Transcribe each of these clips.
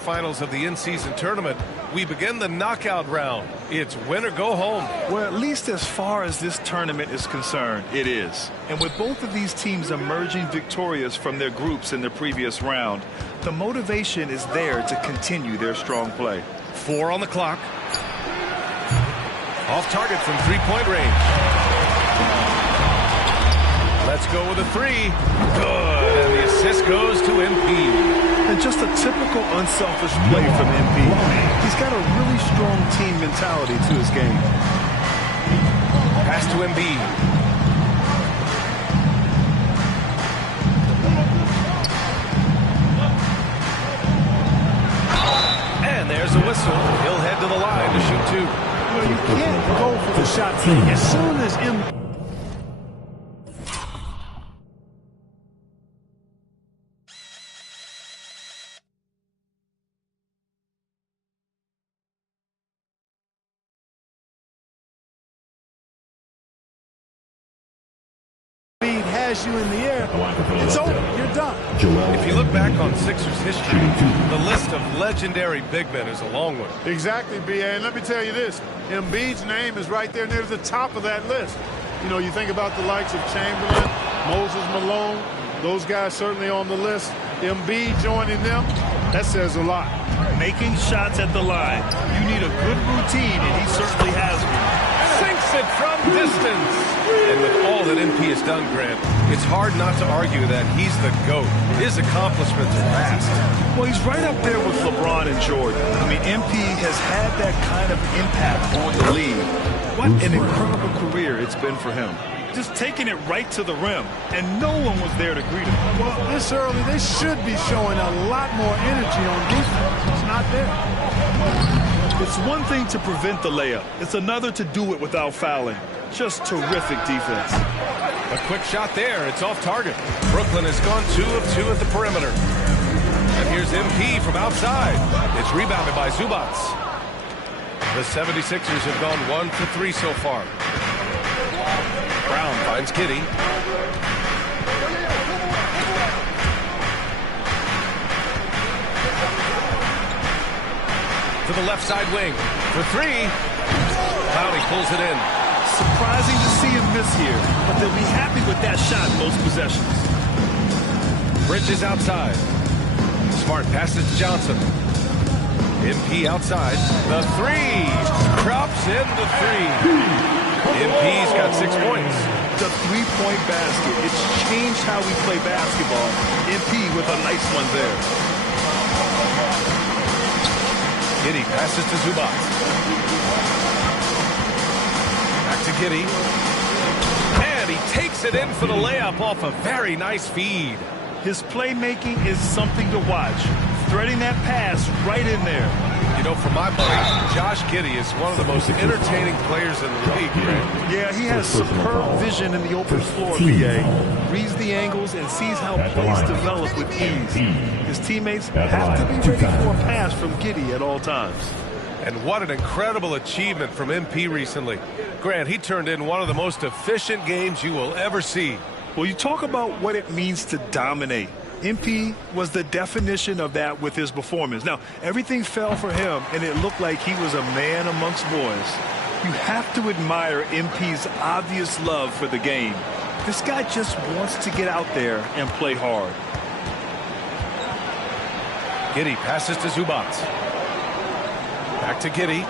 Finals of the in-season tournament, we begin the knockout round. It's win or go home. Well, at least as far as this tournament is concerned, it is. And with both of these teams emerging victorious from their groups in the previous round, the motivation is there to continue their strong play. 4 on the clock. Off target from three-point range. Let's go with a 3. Good. And the assist goes to MP. And just a typical unselfish play from MP. He's got a really strong team mentality to his game. Pass to Embiid. And there's a whistle. He'll head to the line to shoot 2. Well, you can't go for the shot as soon as Embiid. Has you in the air, it's over. You're done. If you look back on Sixers history, the list of legendary big men is a long one. Exactly, B.A. And let me tell you this, Embiid's name is right there near the top of that list. You know, you think about the likes of Chamberlain, Moses Malone, those guys certainly on the list. Embiid joining them, that says a lot. Making shots at the line. You need a good routine, and he certainly has one. Sinks it from distance. And with all that MP has done, Grant, it's hard not to argue that he's the GOAT. His accomplishments are vast. Well, he's right up there with LeBron and Jordan. I mean, MP has had that kind of impact on the league. What an incredible career it's been for him. Just taking it right to the rim, and no one was there to greet him. Well, this early, they should be showing a lot more energy on defense. It's not there. It's one thing to prevent the layup. It's another to do it without fouling. Just terrific defense. A quick shot there. It's off target. Brooklyn has gone 2 of 2 at the perimeter. And here's MP from outside. It's rebounded by Zubac. The 76ers have gone 1 for 3 so far. Brown finds Kitty. To the left side wing for 3. Clowney pulls it in. Surprising to see him miss here, but they'll be happy with that shot most possessions. Bridges outside. Smart passes to Johnson. MP outside. The 3. Drops in the 3. MP's got 6 points. The three-point basket. It's changed how we play basketball. MP with a nice one there. Giddey passes to Zubac. Back to Giddey. And he takes it in for the layup off a very nice feed. His playmaking is something to watch. Threading that pass right in there. You know, for my money, Josh Giddey is one of the most entertaining players in the league, right? Yeah, he has superb vision in the open floor, BA. Reads the angles and sees how plays develop with ease. His teammates have to be ready for a pass from Giddey at all times. And what an incredible achievement from MP recently. Grant, he turned in one of the most efficient games you will ever see. Well, you talk about what it means to dominate. MP was the definition of that with his performance. Now, everything fell for him, and it looked like he was a man amongst boys. You have to admire MP's obvious love for the game. This guy just wants to get out there and play hard. Giddey passes to Zubac. Back to Giddey.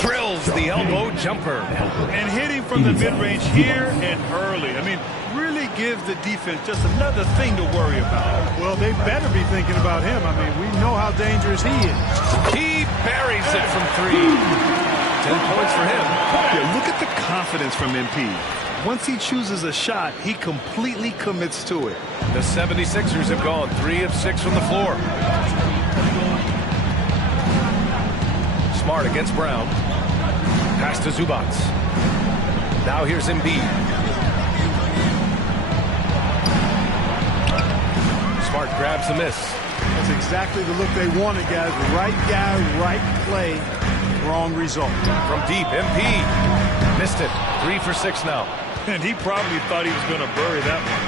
Drills the elbow jumper. And hitting from the mid-range here and early. I mean, really gives the defense just another thing to worry about. Well, they better be thinking about him. I mean, we know how dangerous he is. He buries it from 3. 10 points for him. Yeah, look at the confidence from MP. Once he chooses a shot, he completely commits to it. The 76ers have gone 3 of 6 from the floor. Smart against Brown. Pass to Zubac. Now here's Embiid. Smart grabs the miss. That's exactly the look they wanted, guys. Right guy, right play, wrong result. From deep, MP. Missed it. 3 for 6 now. And he probably thought he was going to bury that one.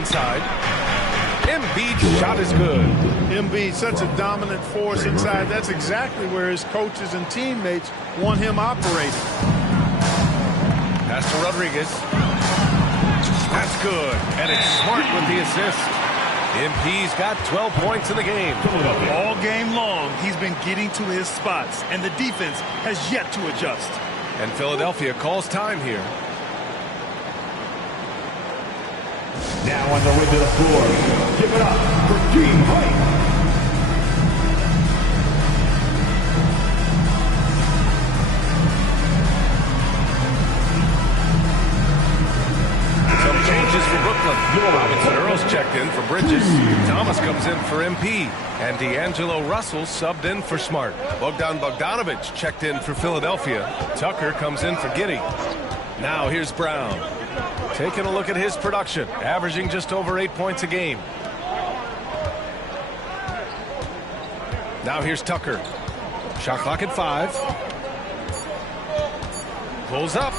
Inside. Shot is good. Embiid, such a dominant force inside. That's exactly where his coaches and teammates want him operating. Pass to Rodriguez. That's good. And it's Smart with the assist. MP's got 12 points in the game. All game long, he's been getting to his spots, and the defense has yet to adjust. And Philadelphia calls time here. Now on the way to the floor. Give it up for Team White. For Brooklyn. Robinson Earl's checked in for Bridges. Thomas comes in for MP. And D'Angelo Russell subbed in for Smart. Bogdan Bogdanovic checked in for Philadelphia. Tucker comes in for Giddey. Now here's Brown. Taking a look at his production. Averaging just over 8 points a game. Now here's Tucker. Shot clock at 5. Pulls up.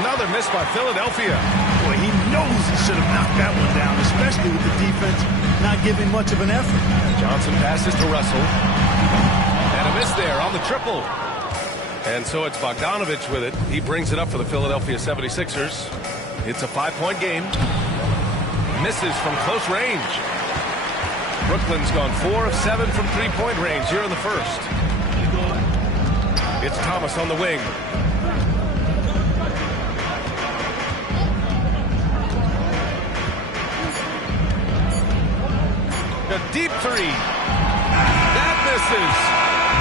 Another miss by Philadelphia. Boy, he knows he should have knocked that one down, especially with the defense not giving much of an effort. Johnson passes to Russell. And a miss there on the triple. And so it's Bogdanovic with it. He brings it up for the Philadelphia 76ers. It's a 5-point game. Misses from close range. Brooklyn's gone 4 of 7 from 3-point range here in the first. It's Thomas on the wing. A deep three. That misses.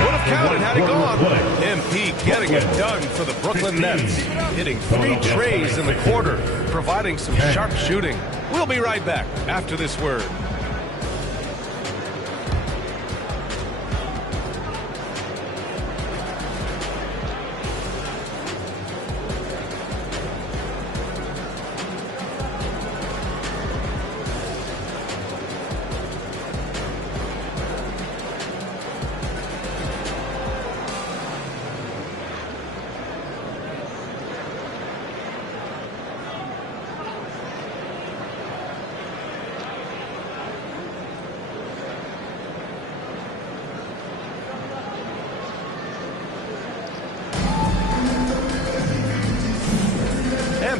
Would have counted had it gone. MP getting it done for the Brooklyn Nets. Hitting 3 trays in the quarter, providing some sharp shooting. We'll be right back after this word.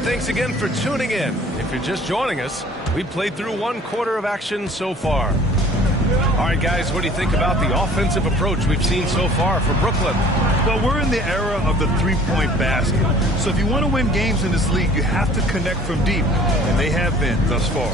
Thanks again for tuning in. If you're just joining us, we played through 1 quarter of action so far. All right, guys, what do you think about the offensive approach we've seen so far for Brooklyn? Well, we're in the era of the three-point basket. So if you want to win games in this league, you have to connect from deep, and they have been thus far.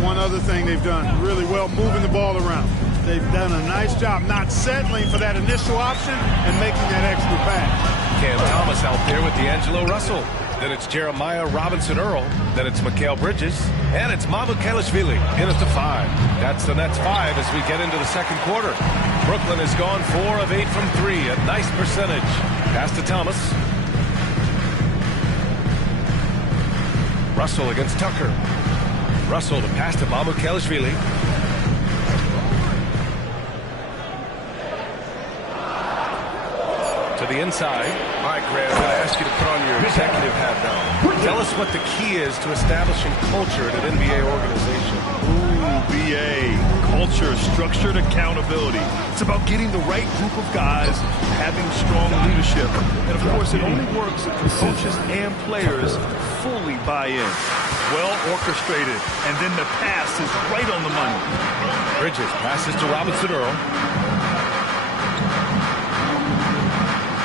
One other thing they've done really well, moving the ball around. They've done a nice job not settling for that initial option and making that extra pass. Cam Thomas out there with D'Angelo Russell. Then it's Jeremiah Robinson Earl. Then it's Mikal Bridges. And it's Mamukelashvili in at the 5. That's the Nets 5 as we get into the second quarter. Brooklyn has gone 4 of 8 from 3. A nice percentage. Pass to Thomas. Russell against Tucker. Russell to pass to Mamukelashvili. To the inside. All right, Grant, I'm going to ask you to put on your executive hat now. Tell us what the key is to establishing culture at an NBA organization. Ooh, BA. Culture, structured accountability. It's about getting the right group of guys, having strong leadership. And, of course, it only works if the coaches and players fully buy in. Well orchestrated. And then the pass is right on the money. Bridges passes to Robinson Earl.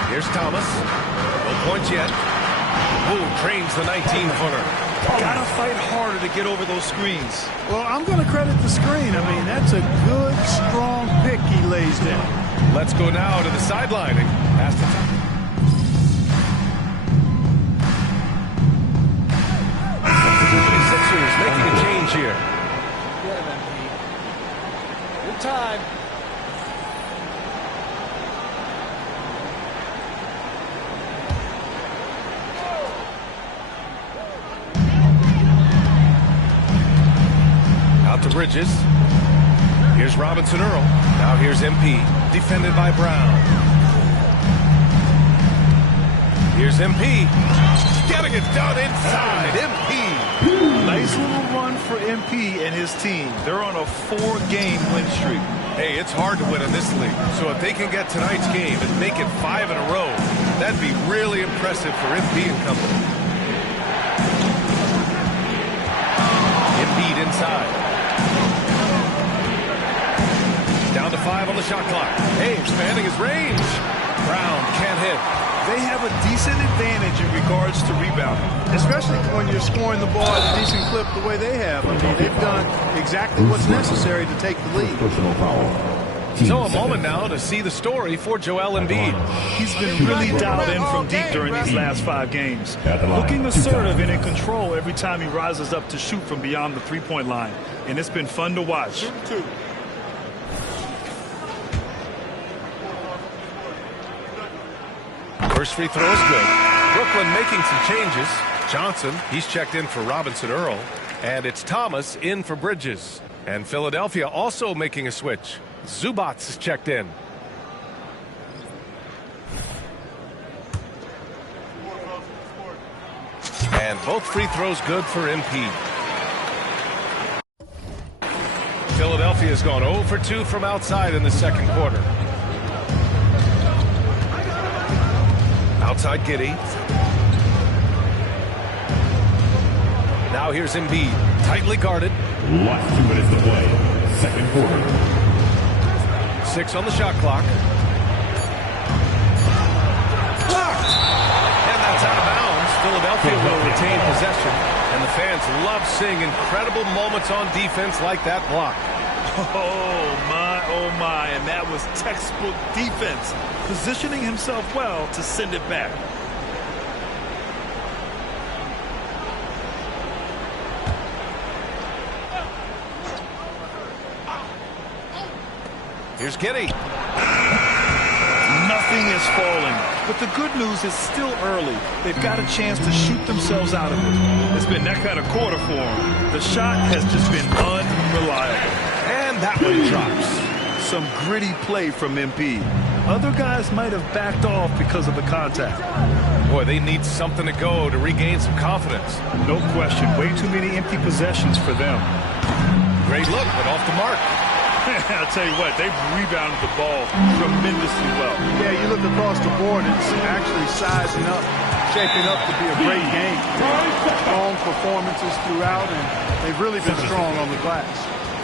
Here's Thomas. No points yet. Ooh, trains the 19-footer. Gotta fight harder to get over those screens. Well, I'm going to credit the screen. I mean, that's a good, strong pick he lays down. Let's go now to the sideline. Pass to Thomas. The Sixers making a change here. Get him, MP. Good time. Out to Bridges. Here's Robinson Earl. Now here's MP. Defended by Brown. Here's MP. Getting it done inside. MP Nice little run for MP and his team. They're on a 4-game win streak. Hey, it's hard to win in this league, so if they can get tonight's game and make it 5 in a row, that'd be really impressive for MP and company. Embiid inside. Down to 5 on the shot clock. Hey, expanding his range. Brown can't hit. They have a decent advantage in regards to rebounding. Especially when you're scoring the ball at a decent clip the way they have. I mean, they've done exactly what's necessary to take the lead. Personal foul. So a moment now to see the story for Joel Embiid. He's been really dialed in from deep during these last 5 games. Looking assertive and in control every time he rises up to shoot from beyond the three-point line. And it's been fun to watch. First free throw is good. Brooklyn making some changes. Johnson, he's checked in for Robinson Earl. And it's Thomas in for Bridges. And Philadelphia also making a switch. Zubats is checked in. And both free throws good for MP. Philadelphia's gone 0 for 2 from outside in the second quarter. Outside Giddey. Now here's Embiid, tightly guarded. Last 2 minutes to play. Second quarter. 6 on the shot clock. Blocked! And that's out of bounds. Philadelphia will retain possession. And the fans love seeing incredible moments on defense like that block. Oh my, and that was textbook defense. Positioning himself well to send it back. Here's Giddey. Nothing is falling, but the good news is still early. They've got a chance to shoot themselves out of it. It's been that kind of quarter for them. The shot has just been unreliable. And that one drops. Some gritty play from MP. Other guys might have backed off because of the contact. Boy, they need something to go to regain some confidence. No question. Way too many empty possessions for them. Great look, but off the mark. I'll tell you what, they've rebounded the ball tremendously well. Yeah, you look across the board, it's actually sizing up, shaping up to be a great game. Strong performances throughout, and they've really been strong on the glass.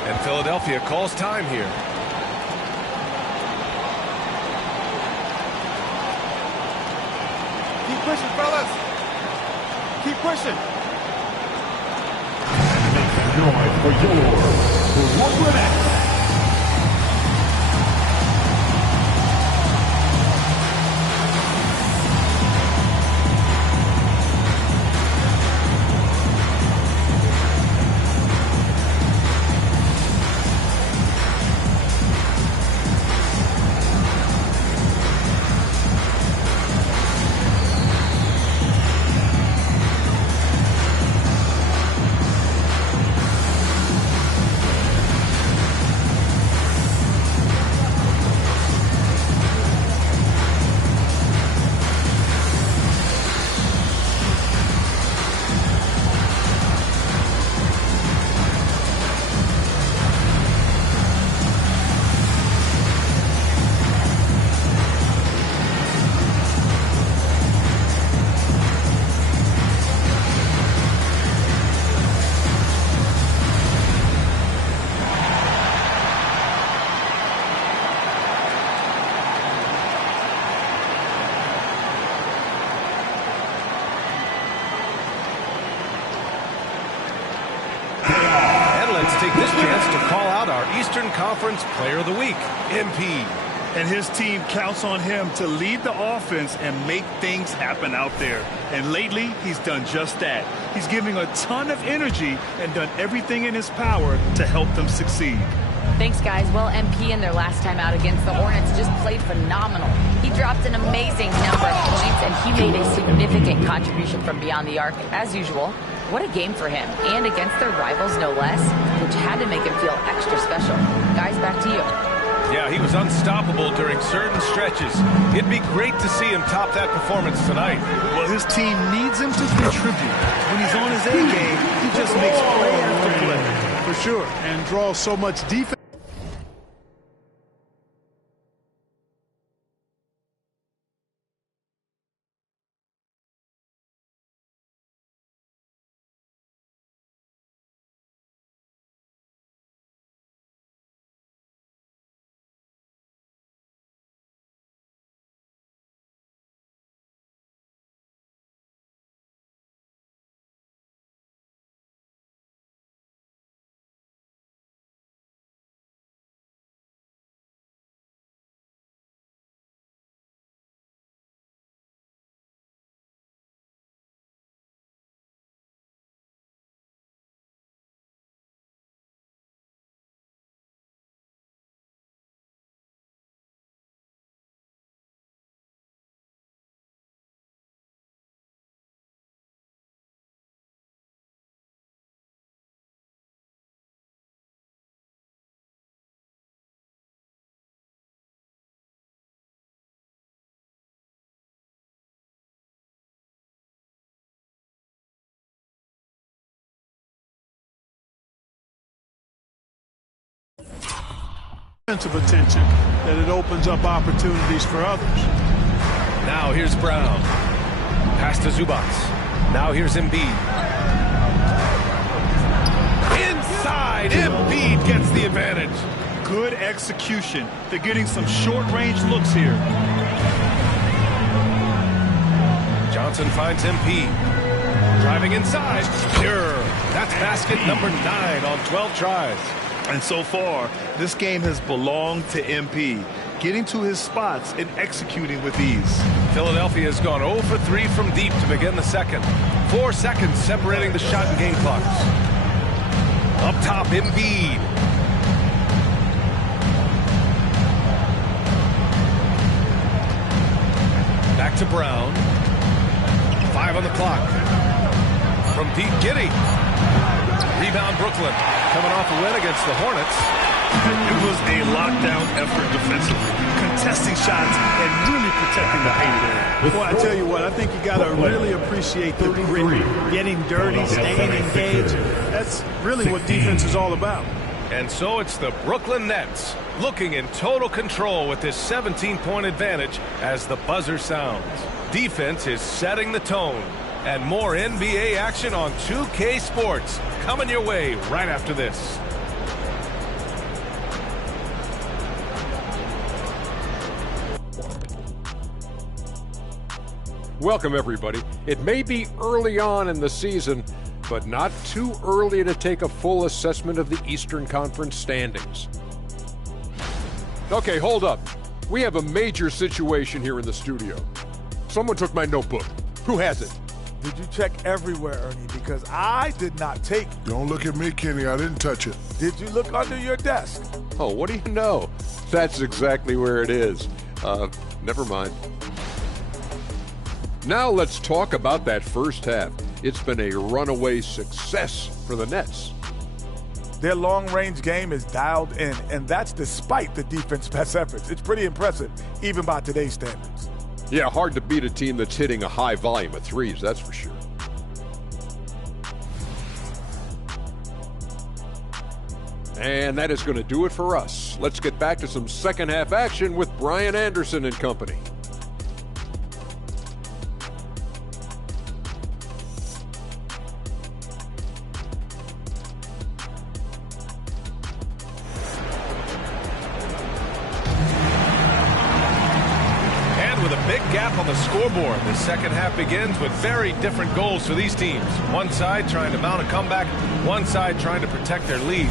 And Philadelphia calls time here. Keep pushing, fellas. Keep pushing. Make some noise for your Brooklyn Nets. Take this chance to call out our Eastern Conference Player of the Week, MP. And his team counts on him to lead the offense and make things happen out there. And lately, he's done just that. He's giving a ton of energy and done everything in his power to help them succeed. Thanks, guys. Well, MP in their last time out against the Hornets just played phenomenal. He dropped an amazing number of points, and he made a significant contribution from beyond the arc, as usual. What a game for him, and against their rivals, no less, which had to make him feel extra special. Guys, back to you. Yeah, he was unstoppable during certain stretches. It'd be great to see him top that performance tonight. Well, his team needs him to contribute. When he's on his A game, he just makes play after play. For sure, and draws so much defense. Defensive attention that it opens up opportunities for others. Now here's Brown. Pass to Zubac. Now here's Embiid. Inside, Embiid gets the advantage. Good execution. They're getting some short-range looks here. Johnson finds Embiid. Driving inside. Pure. That's basket number 9 on 12 tries. And so far, this game has belonged to MP, getting to his spots and executing with ease. Philadelphia has gone 0 for 3 from deep to begin the second. 4 seconds separating the shot and game clocks. Up top, Embiid. Back to Brown. 5 on the clock. From deep, Giddey. Rebound, Brooklyn. Coming off a win against the Hornets. It was a lockdown effort defensively, contesting shots and really protecting the paint area. Well, I tell you what, I think you got to really appreciate the grit, getting dirty, staying engaged. That's really what defense is all about. And so it's the Brooklyn Nets looking in total control with this 17-point advantage as the buzzer sounds. Defense is setting the tone. And more NBA action on 2K Sports coming your way right after this. Welcome, everybody. It may be early on in the season, but not too early to take a full assessment of the Eastern Conference standings. Okay, hold up. We have a major situation here in the studio. Someone took my notebook. Who has it? Did you check everywhere, Ernie? Because I did not take it. Don't look at me, Kenny. I didn't touch it. Did you look under your desk? Oh, what do you know? That's exactly where it is. Never mind. Now let's talk about that first half. It's been a runaway success for the Nets. Their long-range game is dialed in, and that's despite the defense's best efforts. It's pretty impressive, even by today's standards. Yeah, hard to beat a team that's hitting a high volume of threes, that's for sure. And that is going to do it for us. Let's get back to some second half action with Brian Anderson and company. On the scoreboard, the second half begins with very different goals for these teams. One side trying to mount a comeback, one side trying to protect their lead.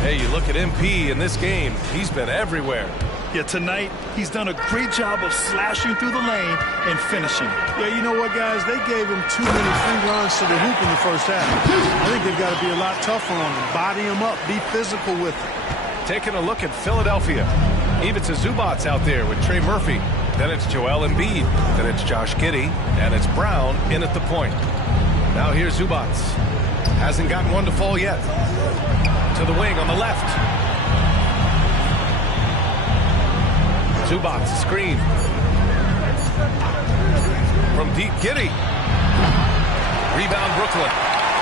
Hey, you look at MP in this game, he's been everywhere. Yeah, tonight, he's done a great job of slashing through the lane and finishing. Yeah, you know what, guys? They gave him too many free runs to the hoop in the first half. I think they've got to be a lot tougher on him. Body him up, be physical with him. Taking a look at Philadelphia. Ivica Zubac out there with Trey Murphy. Then it's Joel Embiid. Then it's Josh Giddey. And it's Brown in at the point. Now here's Zubac. Hasn't gotten one to fall yet. To the wing on the left. Zubac, screen. From deep, Giddey. Rebound, Brooklyn.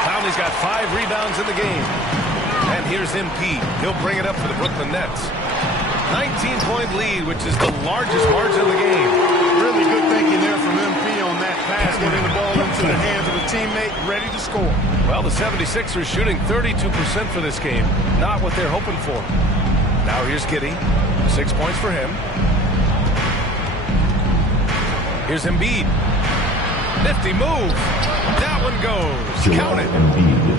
Conley's got 5 rebounds in the game. And here's MP. He'll bring it up for the Brooklyn Nets. 19-point lead, which is the largest margin of the game. Really good thinking there from MP on that pass, getting the ball into the hands of a teammate ready to score. Well, the 76ers shooting 32% for this game. Not what they're hoping for. Now here's Giddey. 6 points for him. Here's Embiid. Nifty move. That one goes. Count it.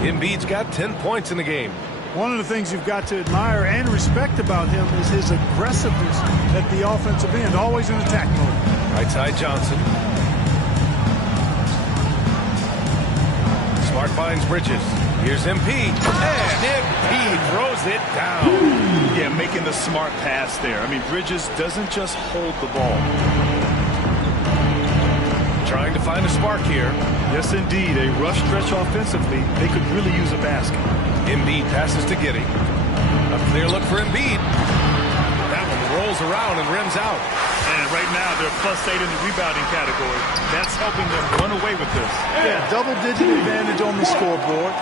Embiid's got 10 points in the game. One of the things you've got to admire and respect about him is his aggressiveness at the offensive end, always in attack mode. Right side, Johnson. Smart finds Bridges. Here's MP. And MP throws it down. Yeah, making the smart pass there. I mean, Bridges doesn't just hold the ball. Trying to find a spark here. Yes, indeed. A rough stretch offensively. They could really use a basket. Embiid passes to Giddey. A clear look for Embiid. That one rolls around and rims out. And right now, they're +8 in the rebounding category. That's helping them run away with this. Yeah, double-digit advantage on the scoreboard.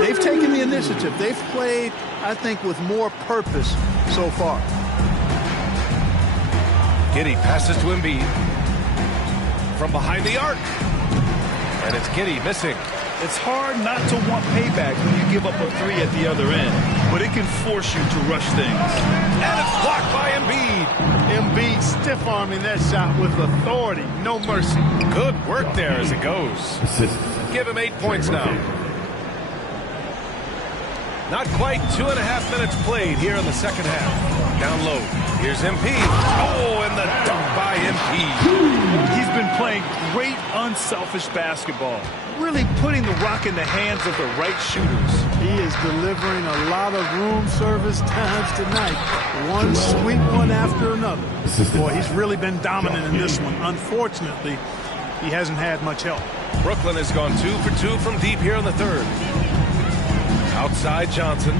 They've taken the initiative. They've played, I think, with more purpose so far. Giddey passes to Embiid. From behind the arc. And it's Giddey missing. It's hard not to want payback when you give up a 3 at the other end, but it can force you to rush things. And it's blocked by Embiid. Embiid stiff-arming that shot with authority. No mercy. Good work there as it goes. Give him 8 points now. Not quite 2.5 minutes played here in the second half. Down low. Here's MP. Oh, and the dunk by MP. He's been playing great, unselfish basketball. Really putting the rock in the hands of the right shooters. He is delivering a lot of room service times tonight. One sweet one after another. Boy, he's really been dominant in this one. Unfortunately, he hasn't had much help. Brooklyn has gone 2 for 2 from deep here in the third. Outside Johnson.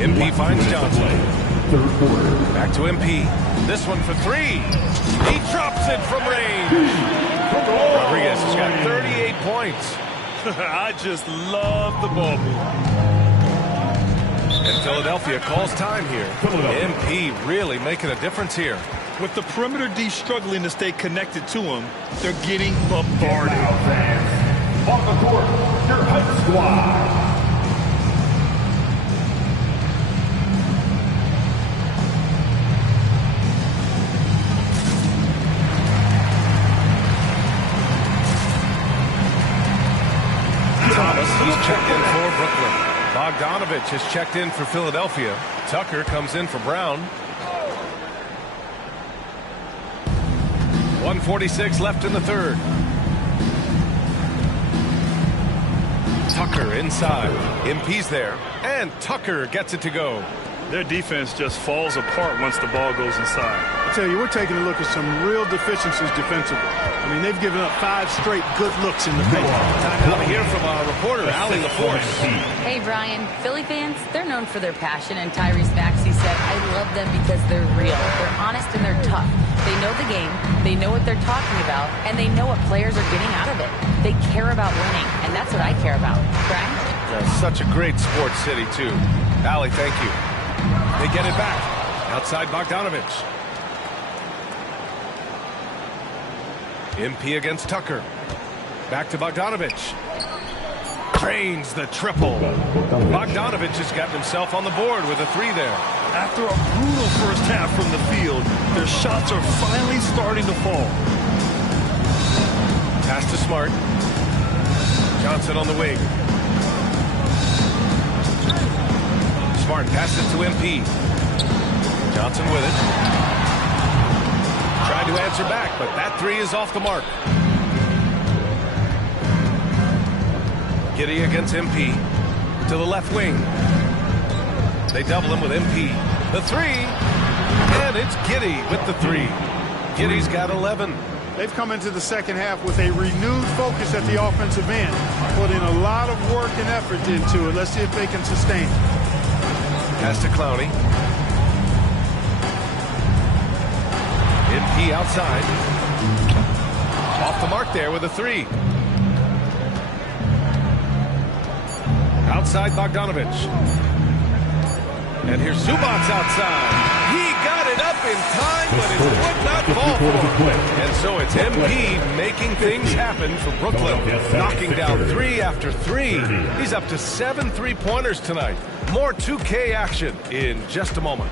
MP finds Johnson. Back to MP. This one for 3. He drops it from range. Rodriguez has got 38 points. I just love the ball movement. And Philadelphia calls time here. MP really making a difference here. With the perimeter D struggling to stay connected to him, they're getting bombarded. On the court, your Hype Squad. Thomas, he's checked in for Brooklyn. Bogdanovich has checked in for Philadelphia. Tucker comes in for Brown. 1:46 left in the third. Tucker inside. MP's there. And Tucker gets it to go. Their defense just falls apart once the ball goes inside. I tell you, we're taking a look at some real deficiencies defensively. I mean, they've given up 5 straight good looks in the paint. Time now to hear from our reporter, Allie LaForce. Hey, Brian. Philly fans, they're known for their passion, and Tyrese Maxey said, I love them because they're real. They're honest and they're tough. They know the game, they know what they're talking about, and they know what players are getting out of it. They care about winning, and that's what I care about. Brian? Yeah, such a great sports city, too. Allie, thank you. They get it back. Outside Bogdanovich. MP against Tucker. Back to Bogdanovich. Drains the triple. Bogdanovich has gotten himself on the board with a 3 there. After a brutal first half from the field, their shots are finally starting to fall. Pass to Smart. Johnson on the wing. Smart passes to MP. Johnson with it. Tried to answer back, but that 3 is off the mark. Giddey against MP. To the left wing. They double him with MP. The 3. And it's Giddey with the 3. Giddey's got 11. They've come into the second half with a renewed focus at the offensive end. Put in a lot of work and effort into it. Let's see if they can sustain it. Pass to Clowney. MP outside. Off the mark there with a 3. Outside Bogdanovich. And here's Zubac outside. He got it up in time, but it would not fall for him. And so it's MP making things happen for Brooklyn, knocking down 3 after 3. He's up to 7 3-pointers tonight. More 2K action in just a moment.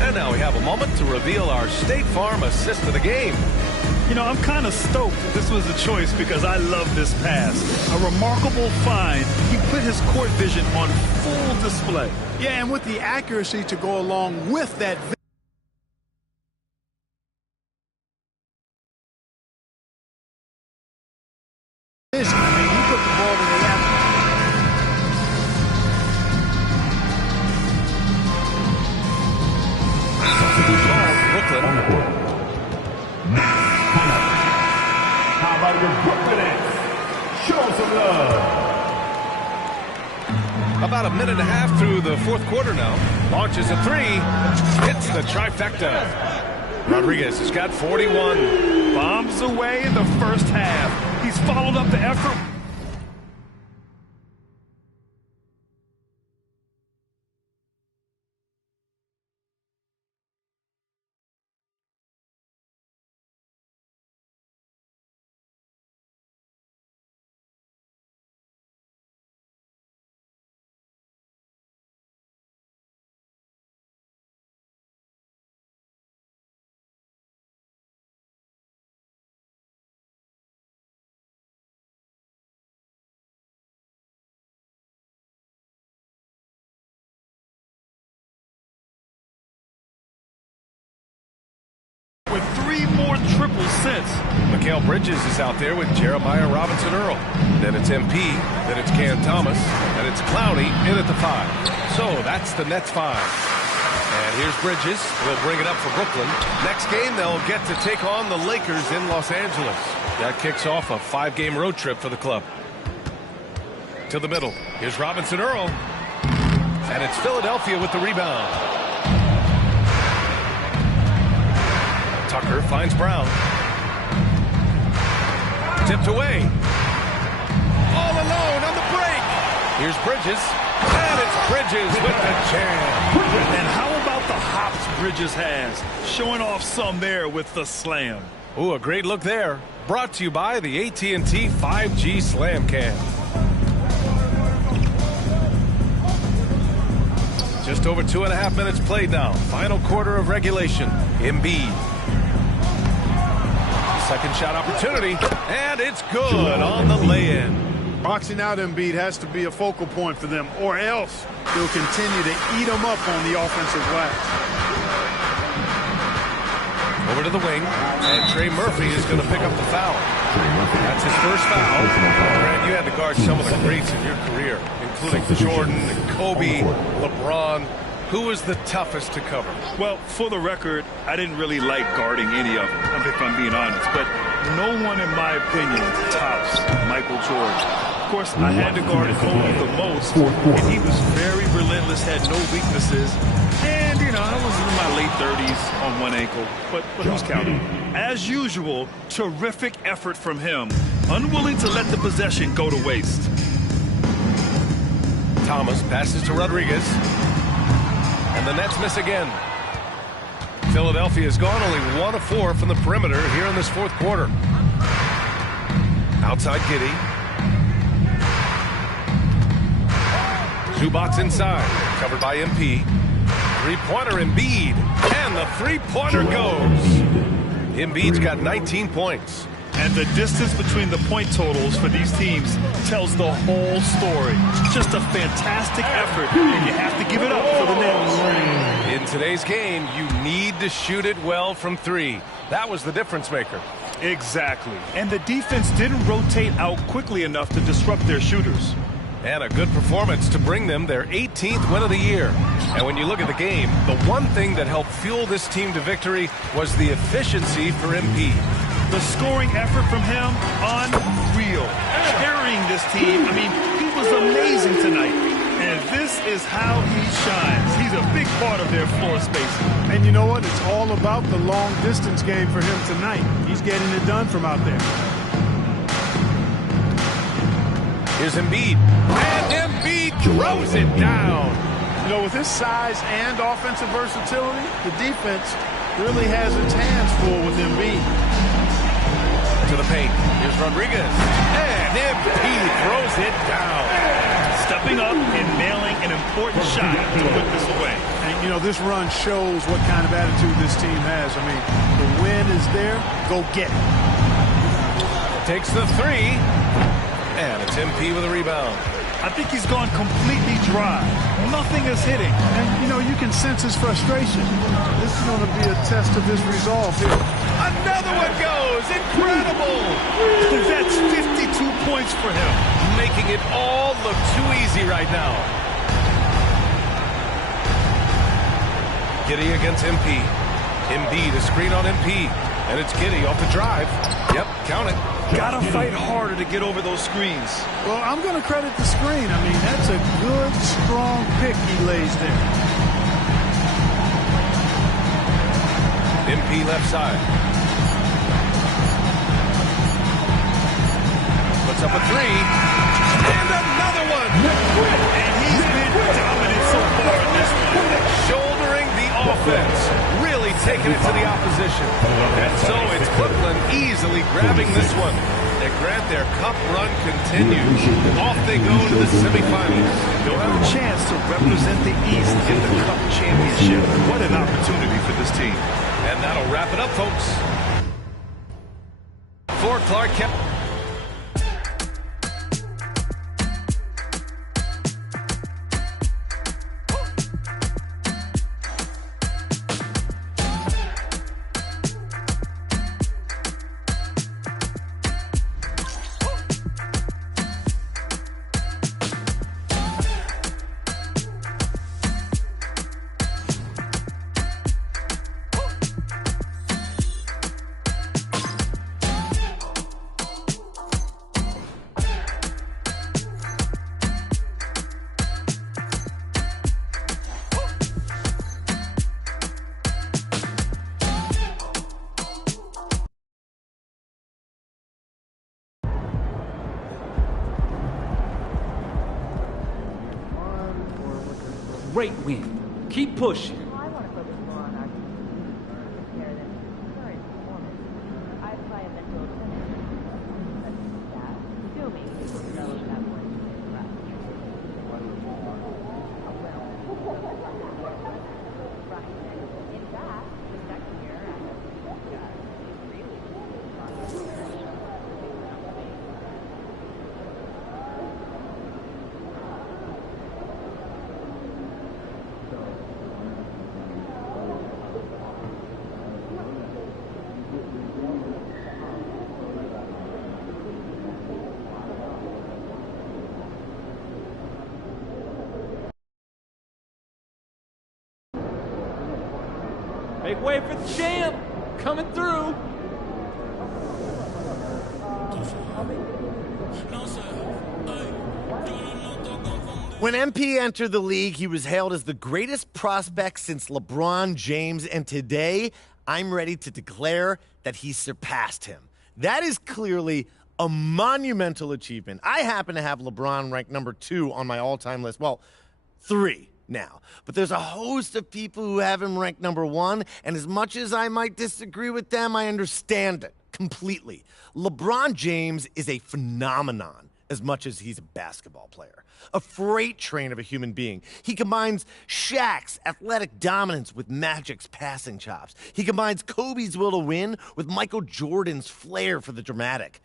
And now we have a moment to reveal our State Farm assist of the game. You know, I'm kind of stoked that this was a choice because I love this pass. A remarkable find. He put his court vision on full display. Yeah, and with the accuracy to go along with that vision. I mean, he put the ball in the lap. Brooklyn. How about the Brooklynites? Show some love. About a minute and a half through the fourth quarter now. Launches a 3. Hits the trifecta. Rodriguez has got 41. Bombs away in the first half. He's followed up the effort. With 3 more triples since. Mikal Bridges is out there with Jeremiah Robinson Earl. Then it's MP, then it's Cam Thomas, and it's Clowney in at the 5. So that's the Nets 5. And here's Bridges. He'll bring it up for Brooklyn. Next game, they'll get to take on the Lakers in Los Angeles. That kicks off a 5-game road trip for the club. To the middle. Here's Robinson Earl. And it's Philadelphia with the rebound. Tucker finds Brown. Tipped away. All alone on the break. Here's Bridges. And it's Bridges with the jam. And how about the hops Bridges has? Showing off some there with the slam. Ooh, a great look there. Brought to you by the AT&T 5G Slam Cam. Just over 2.5 minutes played now. Final quarter of regulation. Embiid. Second shot opportunity, and it's good on the lay-in. Boxing out Embiid has to be a focal point for them, or else they'll continue to eat them up on the offensive glass. Over to the wing, and Trey Murphy is going to pick up the foul. That's his first foul. Grant, you had to guard some of the greats in your career, including Jordan, Kobe, LeBron. Who was the toughest to cover? Well, for the record, I didn't really like guarding any of them, if I'm being honest. But no one, in my opinion, tops Michael Jordan. Of course, I had to guard Kobe the most, and he was very relentless, had no weaknesses. And, you know, I was in my late 30s on one ankle, but who's counting? As usual, terrific effort from him, unwilling to let the possession go to waste. Thomas passes to Rodriguez. And the Nets miss again. Philadelphia has gone only 1 of 4 from the perimeter here in this fourth quarter. Outside Giddey. Zubac inside. Covered by MP. Three-pointer Embiid. And the three-pointer goes. Embiid's got 19 points. And the distance between the point totals for these teams tells the whole story. Just a fantastic effort, and you have to give it up for the Nets. In today's game, you need to shoot it well from 3. That was the difference maker. Exactly. And the defense didn't rotate out quickly enough to disrupt their shooters. And a good performance to bring them their 18th win of the year. And when you look at the game, the one thing that helped fuel this team to victory was the efficiency for MP. The scoring effort from him, unreal. Carrying this team, I mean, he was amazing tonight. And this is how he shines. He's a big part of their floor spacing. And you know what? It's all about the long-distance game for him tonight. He's getting it done from out there. Here's Embiid. And Embiid throws it down. You know, with his size and offensive versatility, the defense really has its hands full with Embiid. To the paint. Here's Rodriguez. And Embiid throws it down. Stepping up and nailing an important shot to put this away. And, you know, this run shows what kind of attitude this team has. I mean, the win is there. Go get it. Takes the three. And it's MP with a rebound. I think he's gone completely dry. Nothing is hitting. And, you know, you can sense his frustration. This is going to be a test of his resolve here. Another one goes. Incredible. That's 52 points for him. Making it all look too easy right now. Giddey against MP. Embiid, a screen on MP. And it's Giddey off the drive. Yep, count it. Gotta fight harder to get over those screens. Well, I'm going to credit the screen. I mean, that's a good, strong pick he lays there. MP left side. Puts up a three. And another one. And he's been dominant so far in this one. Shouldering the offense. Really taking it to the opposition. And so it's Brooklyn easily grabbing this one. And Grant, their cup run continues. Off they go to the semifinals. They'll have a chance to represent the East in the Cup championship. What an opportunity for this team. And that'll wrap it up, folks. For Clark Kent. Great win. Keep pushing. I want to focus more on our team rather than current performance. I apply a mental assessment such as that, assuming it will develop that one in fact, the second year I have Make way for the champ. Coming through. When MP entered the league, he was hailed as the greatest prospect since LeBron James, and today I'm ready to declare that he surpassed him. That is clearly a monumental achievement. I happen to have LeBron ranked number 2 on my all-time list. Well, 3 now. But there's a host of people who have him ranked number 1, and as much as I might disagree with them, I understand it completely. LeBron James is a phenomenon as much as he's a basketball player. A freight train of a human being. He combines Shaq's athletic dominance with Magic's passing chops. He combines Kobe's will to win with Michael Jordan's flair for the dramatic.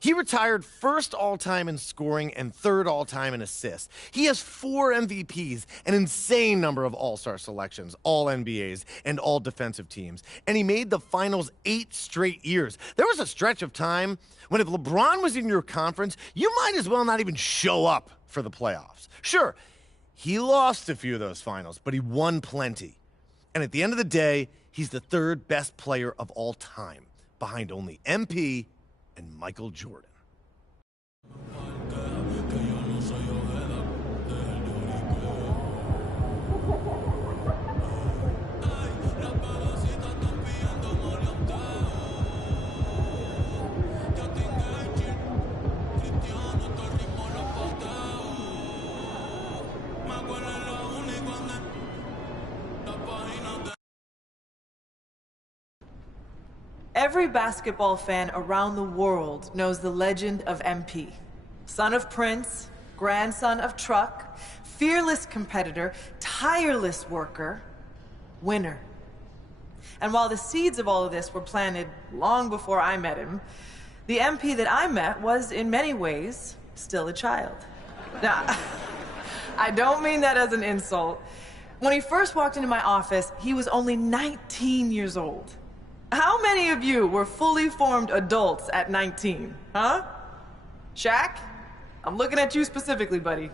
He retired first all-time in scoring and third all-time in assists. He has 4 MVPs, an insane number of all-star selections, all-NBAs, and all-defensive teams. And he made the finals 8 straight years. There was a stretch of time when if LeBron was in your conference, you might as well not even show up for the playoffs. Sure, he lost a few of those finals, but he won plenty. And at the end of the day, he's the 3rd best player of all time, behind only MP and Michael Jordan. Every basketball fan around the world knows the legend of MP. Son of Prince, grandson of Truck, fearless competitor, tireless worker, winner. And while the seeds of all of this were planted long before I met him, the MP that I met was, in many ways, still a child. Now, I don't mean that as an insult. When he first walked into my office, he was only 19 years old. How many of you were fully formed adults at 19, huh? Shaq? I'm looking at you specifically, buddy.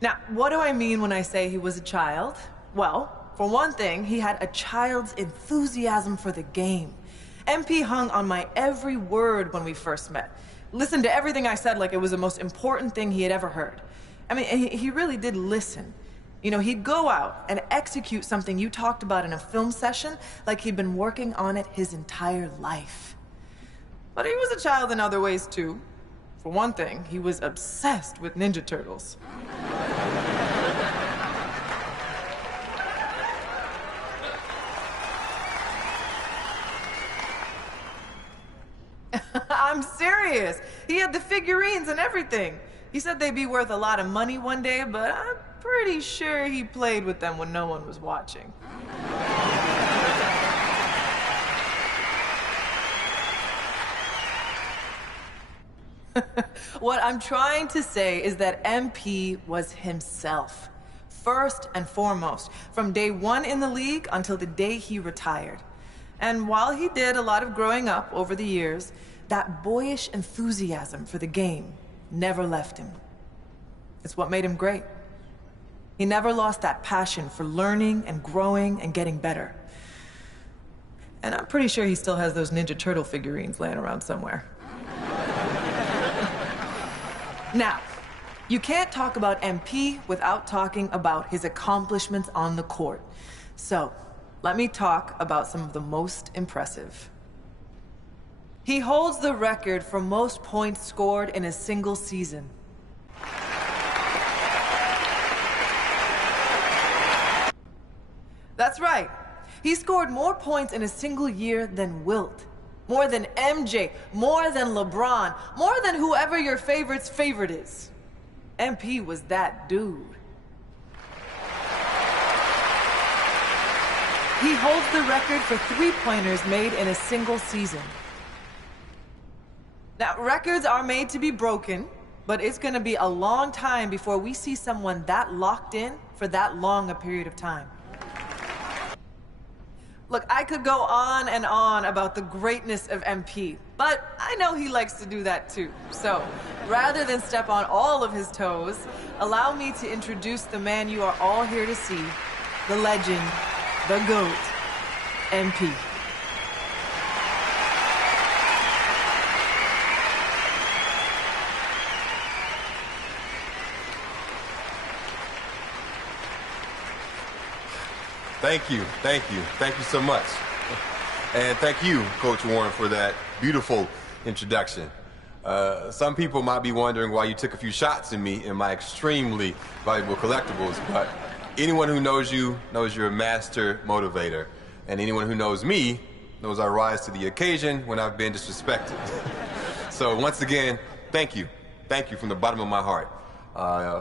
Now, what do I mean when I say he was a child? Well, for one thing, he had a child's enthusiasm for the game. MP hung on my every word when we first met. Listened to everything I said like it was the most important thing he had ever heard. I mean, he really did listen. You know, he'd go out and execute something you talked about in a film session like he'd been working on it his entire life. But he was a child in other ways, too. For one thing, he was obsessed with Ninja Turtles. I'm serious. He had the figurines and everything. He said they'd be worth a lot of money one day, but I'm pretty sure he played with them when no one was watching. What I'm trying to say is that MP was himself, first and foremost, from day one in the league until the day he retired. And while he did a lot of growing up over the years, that boyish enthusiasm for the game never left him. It's what made him great. He never lost that passion for learning and growing and getting better. And I'm pretty sure he still has those Ninja Turtle figurines laying around somewhere. Now, you can't talk about MP without talking about his accomplishments on the court. So, let me talk about some of the most impressive. He holds the record for most points scored in a single season. That's right. He scored more points in a single year than Wilt. More than MJ, more than LeBron, more than whoever your favorite's favorite is. MP was that dude. He holds the record for three-pointers made in a single season. Now, records are made to be broken, but it's going to be a long time before we see someone that locked in for that long a period of time. Look, I could go on and on about the greatness of MP, but I know he likes to do that too. So, rather than step on all of his toes, allow me to introduce the man you are all here to see, the legend, the GOAT, MP. Thank you, thank you, thank you so much. And thank you, Coach Warren, for that beautiful introduction. Some people might be wondering why you took a few shots at me in my extremely valuable collectibles, but anyone who knows you knows you're a master motivator. And anyone who knows me knows I rise to the occasion when I've been disrespected. So once again, thank you. Thank you from the bottom of my heart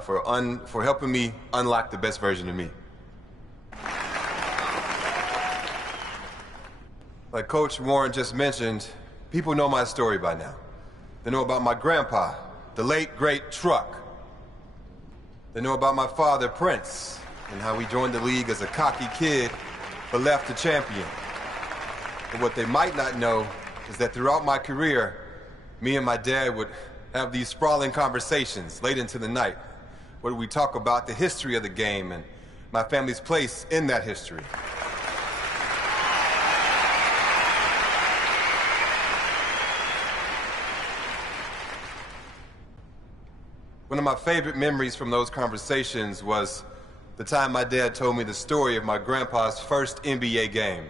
for helping me unlock the best version of me. Like Coach Warren just mentioned, people know my story by now. They know about my grandpa, the late, great Truck. They know about my father, Prince, and how he joined the league as a cocky kid, but left a champion. But what they might not know is that throughout my career, me and my dad would have these sprawling conversations late into the night, where we talk about the history of the game and my family's place in that history. One of my favorite memories from those conversations was the time my dad told me the story of my grandpa's first NBA game.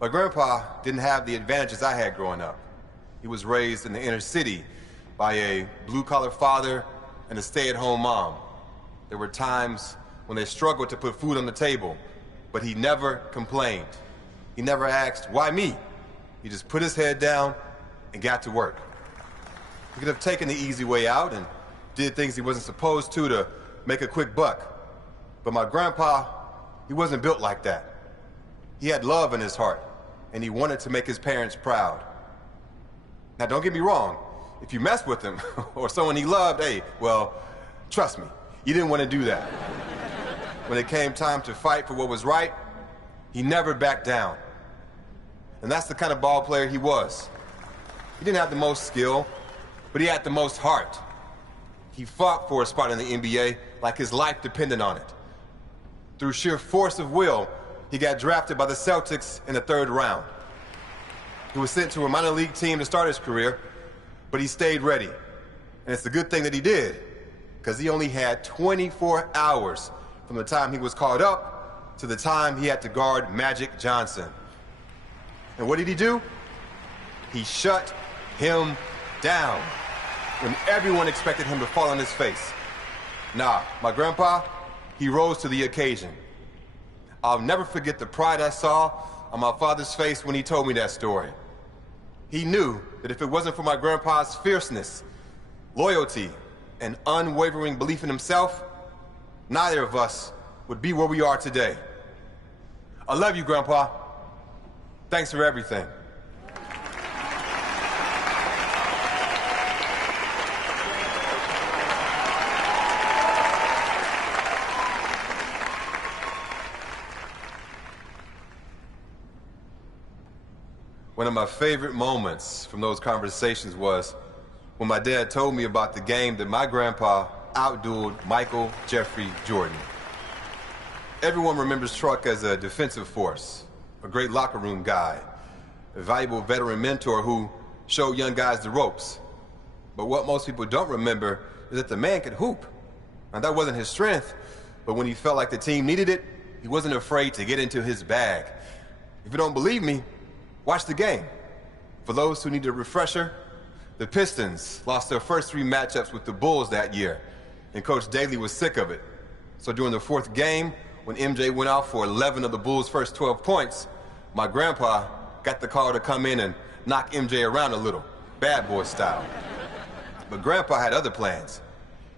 My grandpa didn't have the advantages I had growing up. He was raised in the inner city by a blue-collar father and a stay-at-home mom. There were times when they struggled to put food on the table, but he never complained. He never asked, why me? He just put his head down and got to work. He could have taken the easy way out and did things he wasn't supposed to make a quick buck. But my grandpa, he wasn't built like that. He had love in his heart, and he wanted to make his parents proud. Now, don't get me wrong. If you mess with him or someone he loved, hey, well, trust me, you didn't want to do that. When it came time to fight for what was right, he never backed down. And that's the kind of ball player he was. He didn't have the most skill, but he had the most heart. He fought for a spot in the NBA like his life depended on it. Through sheer force of will, he got drafted by the Celtics in the 3rd round. He was sent to a minor league team to start his career, but he stayed ready. And it's a good thing that he did, because he only had 24 hours from the time he was called up to the time he had to guard Magic Johnson. And what did he do? He shut him down when everyone expected him to fall on his face. Nah, my grandpa, he rose to the occasion. I'll never forget the pride I saw on my father's face when he told me that story. He knew that if it wasn't for my grandpa's fierceness, loyalty, and unwavering belief in himself, neither of us would be where we are today. I love you, Grandpa. Thanks for everything. One of my favorite moments from those conversations was when my dad told me about the game that my grandpa outdueled Michael Jeffrey Jordan. Everyone remembers Truck as a defensive force, a great locker room guy, a valuable veteran mentor who showed young guys the ropes. But what most people don't remember is that the man could hoop. Now, that wasn't his strength, but when he felt like the team needed it, he wasn't afraid to get into his bag. If you don't believe me, watch the game. For those who need a refresher, the Pistons lost their first 3 matchups with the Bulls that year, and Coach Daly was sick of it. So during the 4th game, when MJ went out for 11 of the Bulls' first 12 points, my grandpa got the call to come in and knock MJ around a little, bad boy style. But Grandpa had other plans.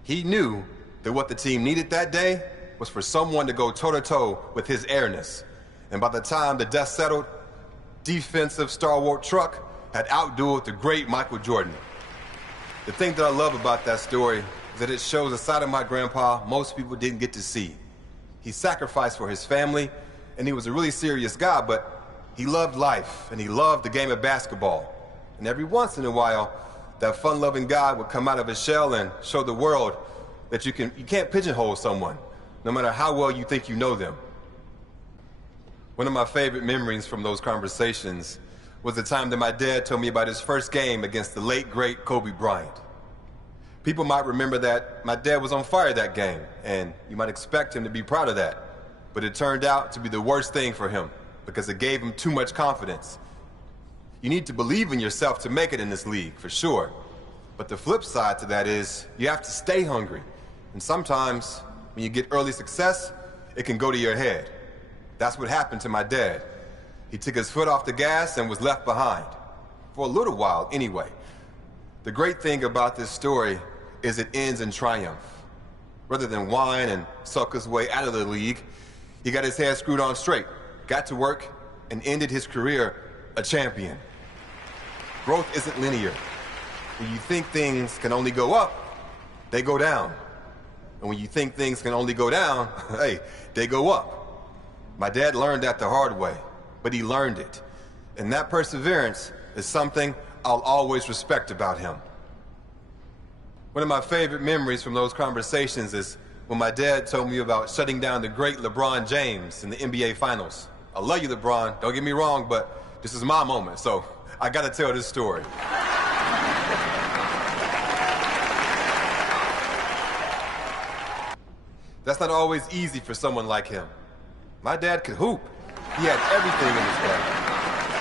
He knew that what the team needed that day was for someone to go toe-to-toe with his airness. And by the time the dust settled, defensive stalwart Truck had outdueled the great Michael Jordan. The thing that I love about that story is that it shows a side of my grandpa most people didn't get to see. He sacrificed for his family, and he was a really serious guy, but he loved life, and he loved the game of basketball. And every once in a while, that fun-loving guy would come out of his shell and show the world that you can't pigeonhole someone, no matter how well you think you know them. One of my favorite memories from those conversations was the time that my dad told me about his first game against the late, great Kobe Bryant. People might remember that my dad was on fire that game, and you might expect him to be proud of that. But it turned out to be the worst thing for him, because it gave him too much confidence. You need to believe in yourself to make it in this league, for sure. But the flip side to that is you have to stay hungry. And sometimes, when you get early success, it can go to your head. That's what happened to my dad. He took his foot off the gas and was left behind. For a little while, anyway. The great thing about this story is it ends in triumph. Rather than whine and sulk his way out of the league, he got his head screwed on straight, got to work, and ended his career a champion. Growth isn't linear. When you think things can only go up, they go down. And when you think things can only go down, hey, they go up. My dad learned that the hard way, but he learned it. And that perseverance is something I'll always respect about him. One of my favorite memories from those conversations is when my dad told me about shutting down the great LeBron James in the NBA Finals. I love you, LeBron, don't get me wrong, but this is my moment, so I gotta tell this story. That's not always easy for someone like him. My dad could hoop. He had everything in his bag.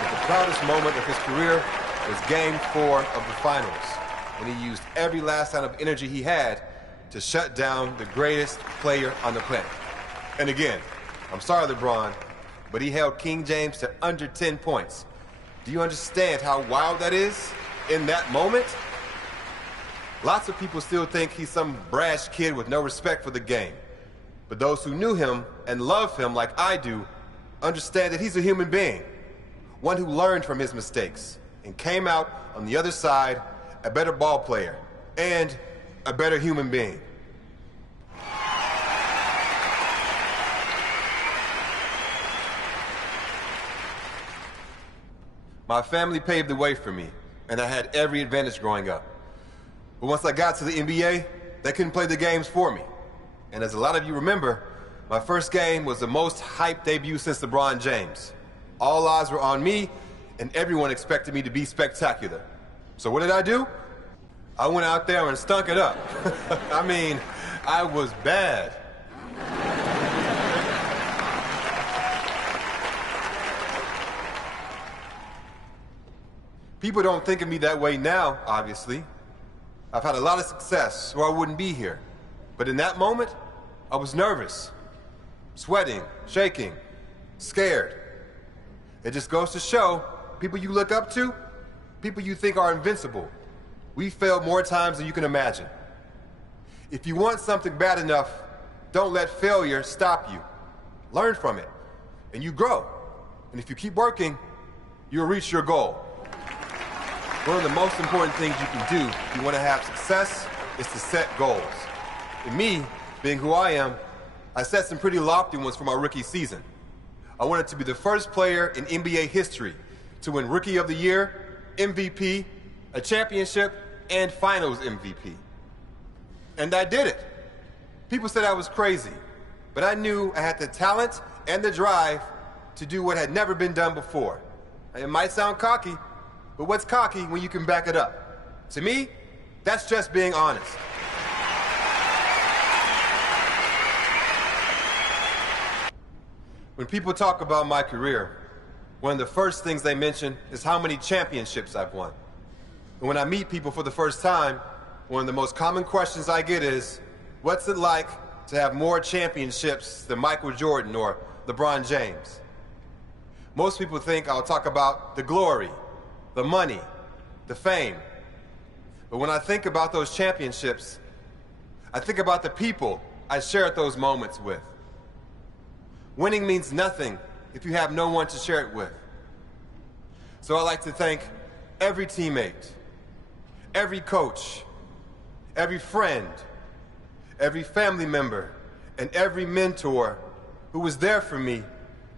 But the proudest moment of his career was Game 4 of the Finals, when he used every last ounce of energy he had to shut down the greatest player on the planet. And again, I'm sorry, LeBron, but he held King James to under 10 points. Do you understand how wild that is in that moment? Lots of people still think he's some brash kid with no respect for the game. But those who knew him and love him like I do understand that he's a human being, one who learned from his mistakes and came out on the other side a better ball player and a better human being. My family paved the way for me, and I had every advantage growing up. But once I got to the NBA, they couldn't play the games for me. And as a lot of you remember, my first game was the most hyped debut since LeBron James. All eyes were on me, and everyone expected me to be spectacular. So what did I do? I went out there and stunk it up. I mean, I was bad. People don't think of me that way now, obviously. I've had a lot of success, or I wouldn't be here. But in that moment, I was nervous, sweating, shaking, scared. It just goes to show, people you look up to, people you think are invincible, we failed more times than you can imagine. If you want something bad enough, don't let failure stop you. Learn from it, and you grow. And if you keep working, you'll reach your goal. One of the most important things you can do if you want to have success is to set goals. And me, being who I am, I set some pretty lofty ones for my rookie season. I wanted to be the first player in NBA history to win Rookie of the Year, MVP, a championship, and Finals MVP. And I did it. People said I was crazy, but I knew I had the talent and the drive to do what had never been done before. It might sound cocky, but what's cocky when you can back it up? To me, that's just being honest. When people talk about my career, one of the first things they mention is how many championships I've won. And when I meet people for the first time, one of the most common questions I get is, what's it like to have more championships than Michael Jordan or LeBron James? Most people think I'll talk about the glory, the money, the fame. But when I think about those championships, I think about the people I shared those moments with. Winning means nothing if you have no one to share it with. So I like to thank every teammate, every coach, every friend, every family member, and every mentor who was there for me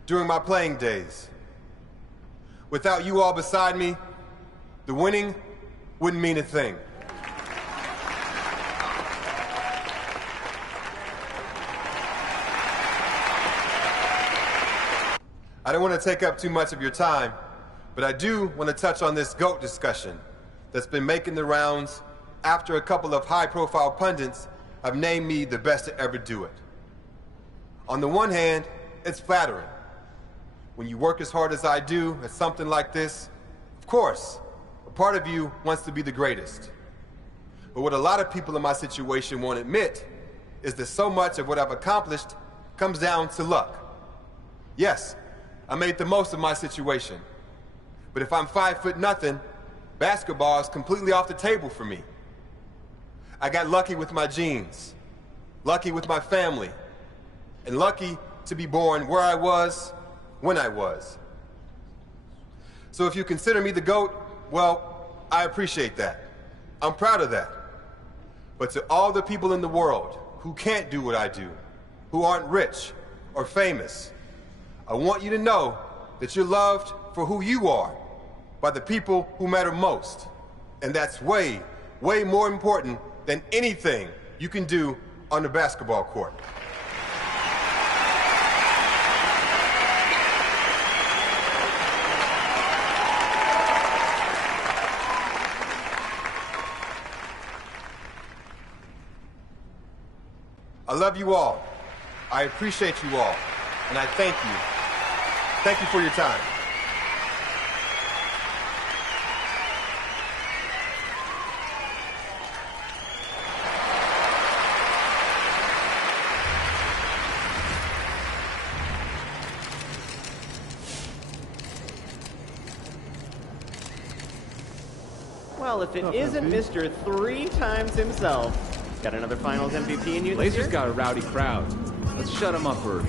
during my playing days. Without you all beside me, the winning wouldn't mean a thing. I don't want to take up too much of your time, but I do want to touch on this GOAT discussion that's been making the rounds after a couple of high-profile pundits have named me the best to ever do it. On the one hand, it's flattering. When you work as hard as I do at something like this, of course, a part of you wants to be the greatest. But what a lot of people in my situation won't admit is that so much of what I've accomplished comes down to luck. Yes, I made the most of my situation. But if I'm 5'0", basketball is completely off the table for me. I got lucky with my genes, lucky with my family, and lucky to be born where I was, when I was. So if you consider me the GOAT, well, I appreciate that. I'm proud of that. But to all the people in the world who can't do what I do, who aren't rich or famous, I want you to know that you're loved for who you are by the people who matter most. And that's way, way more important than anything you can do on the basketball court. I love you all. I appreciate you all. And I thank you. Thank you for your time. Well, if it isn't Mr. 3 times himself, got another Finals MVP in you this Blazers year? got a rowdy crowd. Let's shut him up early.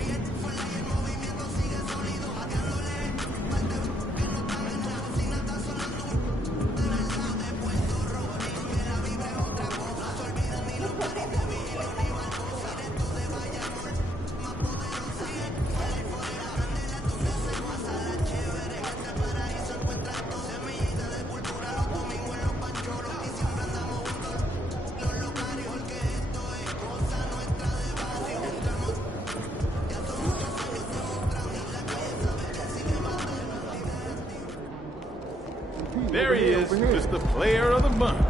There he is, just the player of the month.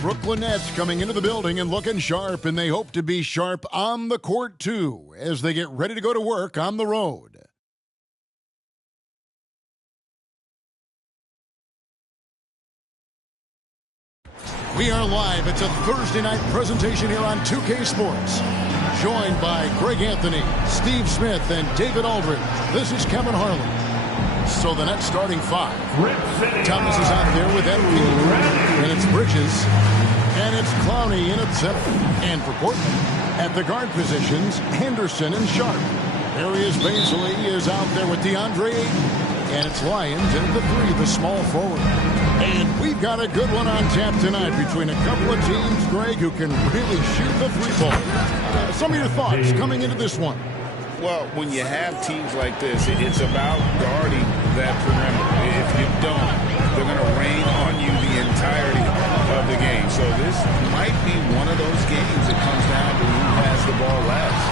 Brooklyn Nets coming into the building and looking sharp, and they hope to be sharp on the court, too, as they get ready to go to work on the road. We are live. It's a Thursday night presentation here on 2K Sports. Joined by Greg Anthony, Steve Smith, and David Aldridge. This is Kevin Harlan. So the Nets starting 5. Thomas is out there with MP. And it's Bridges. And it's Clowney in at center. And for Portland, at the guard positions, Henderson and Sharp. Darius Baisley is out there with DeAndre Ayton. And it's Lyons in the 3, the small forward. And we've got a good one on tap tonight between a couple of teams, Greg, who can really shoot the 3-ball. Some of your thoughts coming into this one. Well, when you have teams like this, it's about guarding that perimeter. If you don't, they're going to rain on you the entirety of the game. So this might be one of those games that comes down to who has the ball last.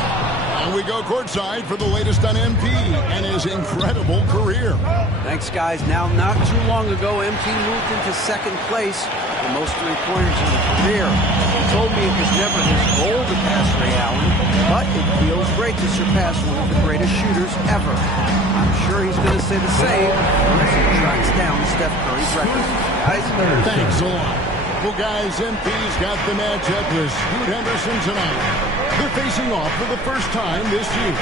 And we go courtside for the latest on MP and his incredible career. Thanks, guys. Now, not too long ago, MP moved into second place for most three-pointers in his career. He told me it was never his goal to pass Ray Allen, but it feels great to surpass one of the greatest shooters ever. I'm sure he's going to say the same once he tracks down Steph Curry's record. Guys, thanks a lot. Well, guys, MP's got the matchup with Scoot Henderson tonight. They're facing off for the first time this year.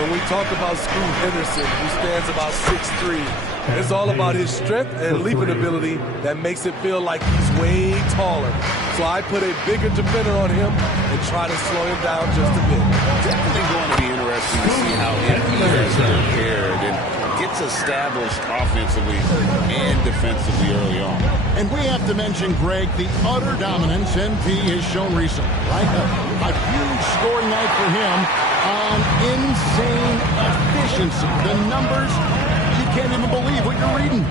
When we talk about Scoot Henderson, who stands about 6'3", it's all about his strength and leaping ability that makes it feel like he's way taller. So I put a bigger defender on him and try to slow him down just a bit. Definitely going to be interesting interesting to see how MP has prepared and gets established offensively and defensively early on. And we have to mention, Greg, the utter dominance MP has shown recently, right? A huge scoring night for him on insane efficiency. The numbers, you can't even believe what you're reading.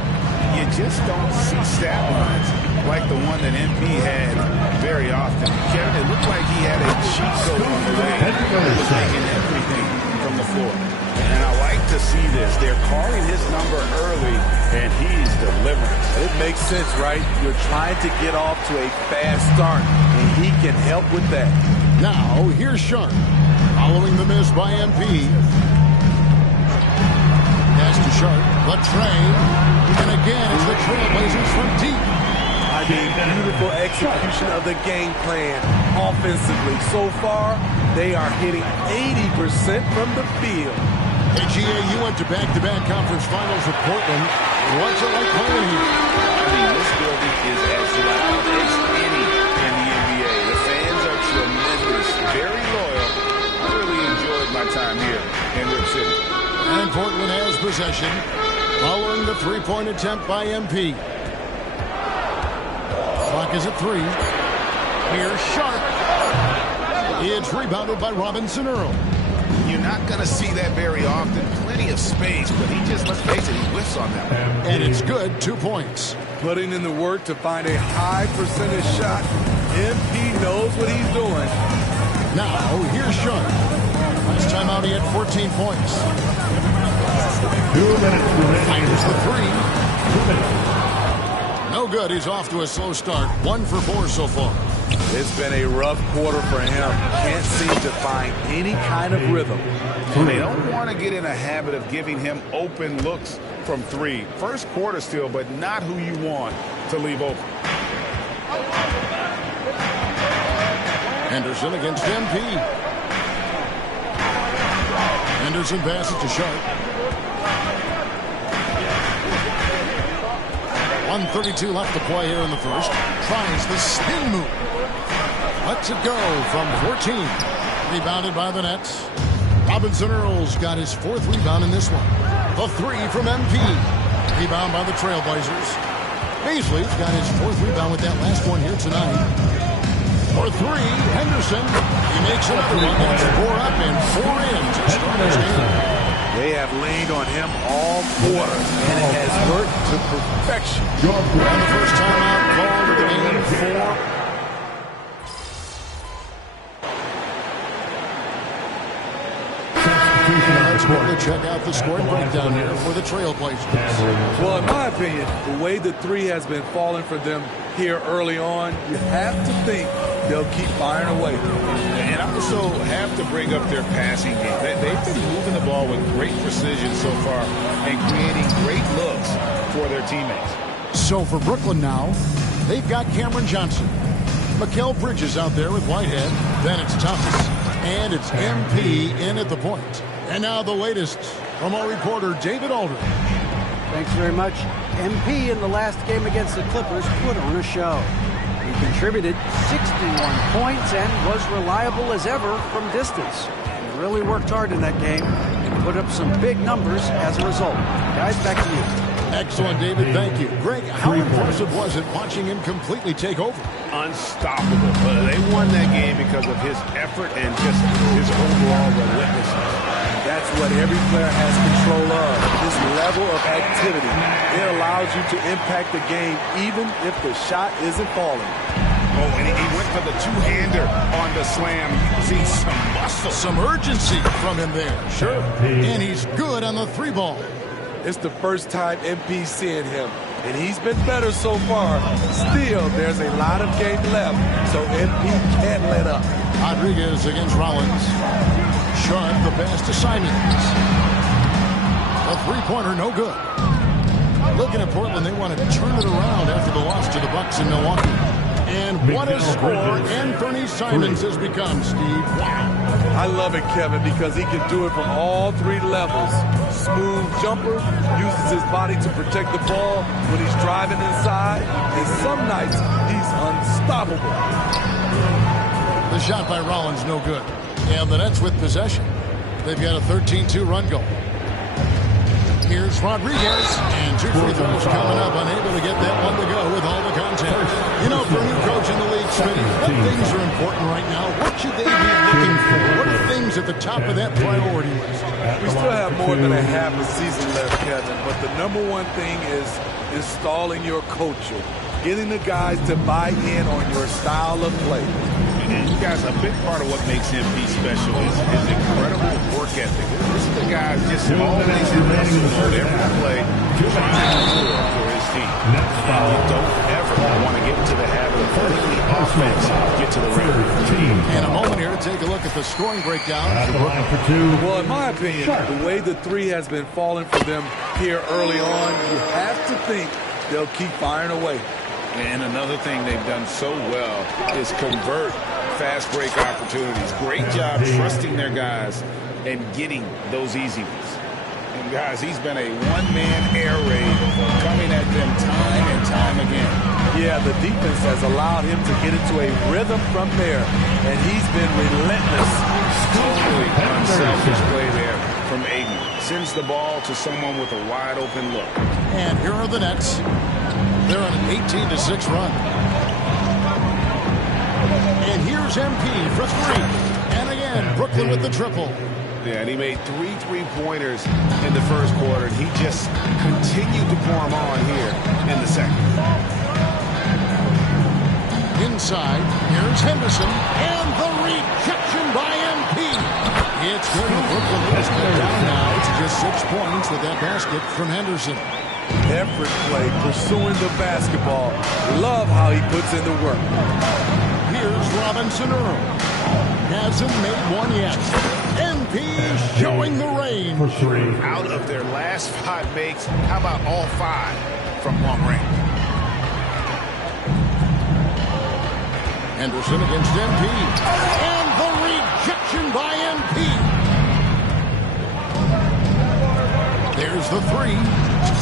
You just don't see stat lines like the one that MP had very often. Kevin, it looked like he had a cheat code on the way. He was making everything from the floor. And I like to see this. They're calling his number early, and he's delivering. It makes sense, right? You're trying to get off to a fast start, and he can help with that. Now, here's Sharp, following the miss by MP. Pass to Sharp, the train, and again it's the Trailblazers from deep. I mean, beautiful execution of the game plan offensively. So far, they are hitting 80% from the field. Hey, GA, you went to back-to-back conference finals with Portland. What's it like playing here? I mean, this building is as loud as any in the NBA. The fans are tremendous, very loyal. I really enjoyed my time here in Rip City. And Portland has possession following the three-point attempt by MP. Clock is at 3. Here's Sharp. It's rebounded by Robinson Earl. You're not going to see that very often. Plenty of space, but he just, let's face it, he whiffs on that one. And it's good, 2 points. Putting in the work to find a high percentage shot. MP knows what he's doing. Now, here's Sharp. Last time out, he had 14 points. 2 minutes remaining. Fires the 3. 2 minutes. No good. He's off to a slow start. 1 for 4 so far. It's been a rough quarter for him. Can't seem to find any kind of rhythm. They don't want to get in a habit of giving him open looks from 3. First quarter still, but not who you want to leave open. Henderson against MP. Henderson passes to Sharp. 1:32 left to play here in the first. Tries the spin move. Lets it go from 14. Rebounded by the Nets. Robinson Earl's got his 4th rebound in this one. The 3 from MP. Rebound by the Trailblazers. Beasley's got his 4th rebound with that last one here tonight. For 3, Henderson. He makes another one. That's 4 up and 4 in to start his game. They have leaned on him all quarter, and it has worked to perfection. And the first time out called of the game for let's quickly check out the scoring breakdown here for the Trailblazers. Well, in my opinion, the way the 3 has been falling for them here early on, you have to think they'll keep firing away. And I also have to bring up their passing game. They've been moving the ball with great precision so far and creating great looks for their teammates. So for Brooklyn now, they've got Cameron Johnson. Mikal Bridges out there with Whitehead. Then it's Thomas. And it's MP in at the point. And now the latest from our reporter, David Aldridge. Thanks very much. MP in the last game against the Clippers put on a show. He contributed 61 points and was reliable as ever from distance. He really worked hard in that game and put up some big numbers as a result. Guys, back to you. Excellent, David. Thank you. Greg, how impressive was it watching him completely take over? Unstoppable. They won that game because of his effort and just his overall relentlessness. That's what every player has control of, this level of activity. It allows you to impact the game even if the shot isn't falling. Oh, and he went for the two-hander on the slam. See some muscle. Some urgency from him there. Sure. And he's good on the 3-ball. It's the first time MP's seeing him, and he's been better so far. Still, there's a lot of game left, so MP can't let up. Rodriguez against Rollins. Sharp, the pass to Simons. A 3-pointer, no good. Looking at Portland, they want to turn it around after the loss to the Bucks in Milwaukee. And what a score Anthony Simons has become, Steve. Wow. I love it, Kevin, because he can do it from all 3 levels. Smooth jumper, uses his body to protect the ball when he's driving inside, and some nights he's unstoppable. The shot by Rollins, no good. And the Nets with possession. They've got a 13-2 run goal. Here's Rodriguez, and 2 free throws coming up, unable to get that one to go with all the contact. You know, for a new coach in the league, Smitty, what things are important right now? What should they be looking for? What are things at the top of that priority list? We still have more than a half a season left, Kevin, but the number one thing is installing your culture, getting the guys to buy in on your style of play. And you guys, a big part of what makes MP special is his incredible work ethic. This is the guy just always in hustle mode every play, trying to score for his team. And you don't ever want to get into the habit of letting the offense get to the rim. And a moment here to take a look at the scoring breakdown. Well, in my opinion, the way the three has been falling for them here early on, you have to think they'll keep firing away. And another thing they've done so well is convert fast break opportunities. Great job trusting their guys and getting those easy ones. And guys, he's been a one-man air raid coming at them time and time again. Yeah, the defense has allowed him to get into a rhythm from there, and he's been relentless. Totally unselfish play there from Aiden. Sends the ball to someone with a wide-open look. And here are the Nets. They're on an 18-6 run. And here's MP for 3. And again, Brooklyn with the triple. Yeah, and he made 3 3-pointers in the first quarter, and he just continued to pour them on here in the second. Inside, here's Henderson, and the rejection by MP. It's good. Brooklyn has cut down now to just 6 points with that basket from Henderson. Effort play, pursuing the basketball. Love how he puts in the work. Here's Robinson Earl. Hasn't made one yet. MP showing the range. Out of their last 5 makes, how about all 5 from long range? Henderson against MP. And the rejection by MP. There's the 3.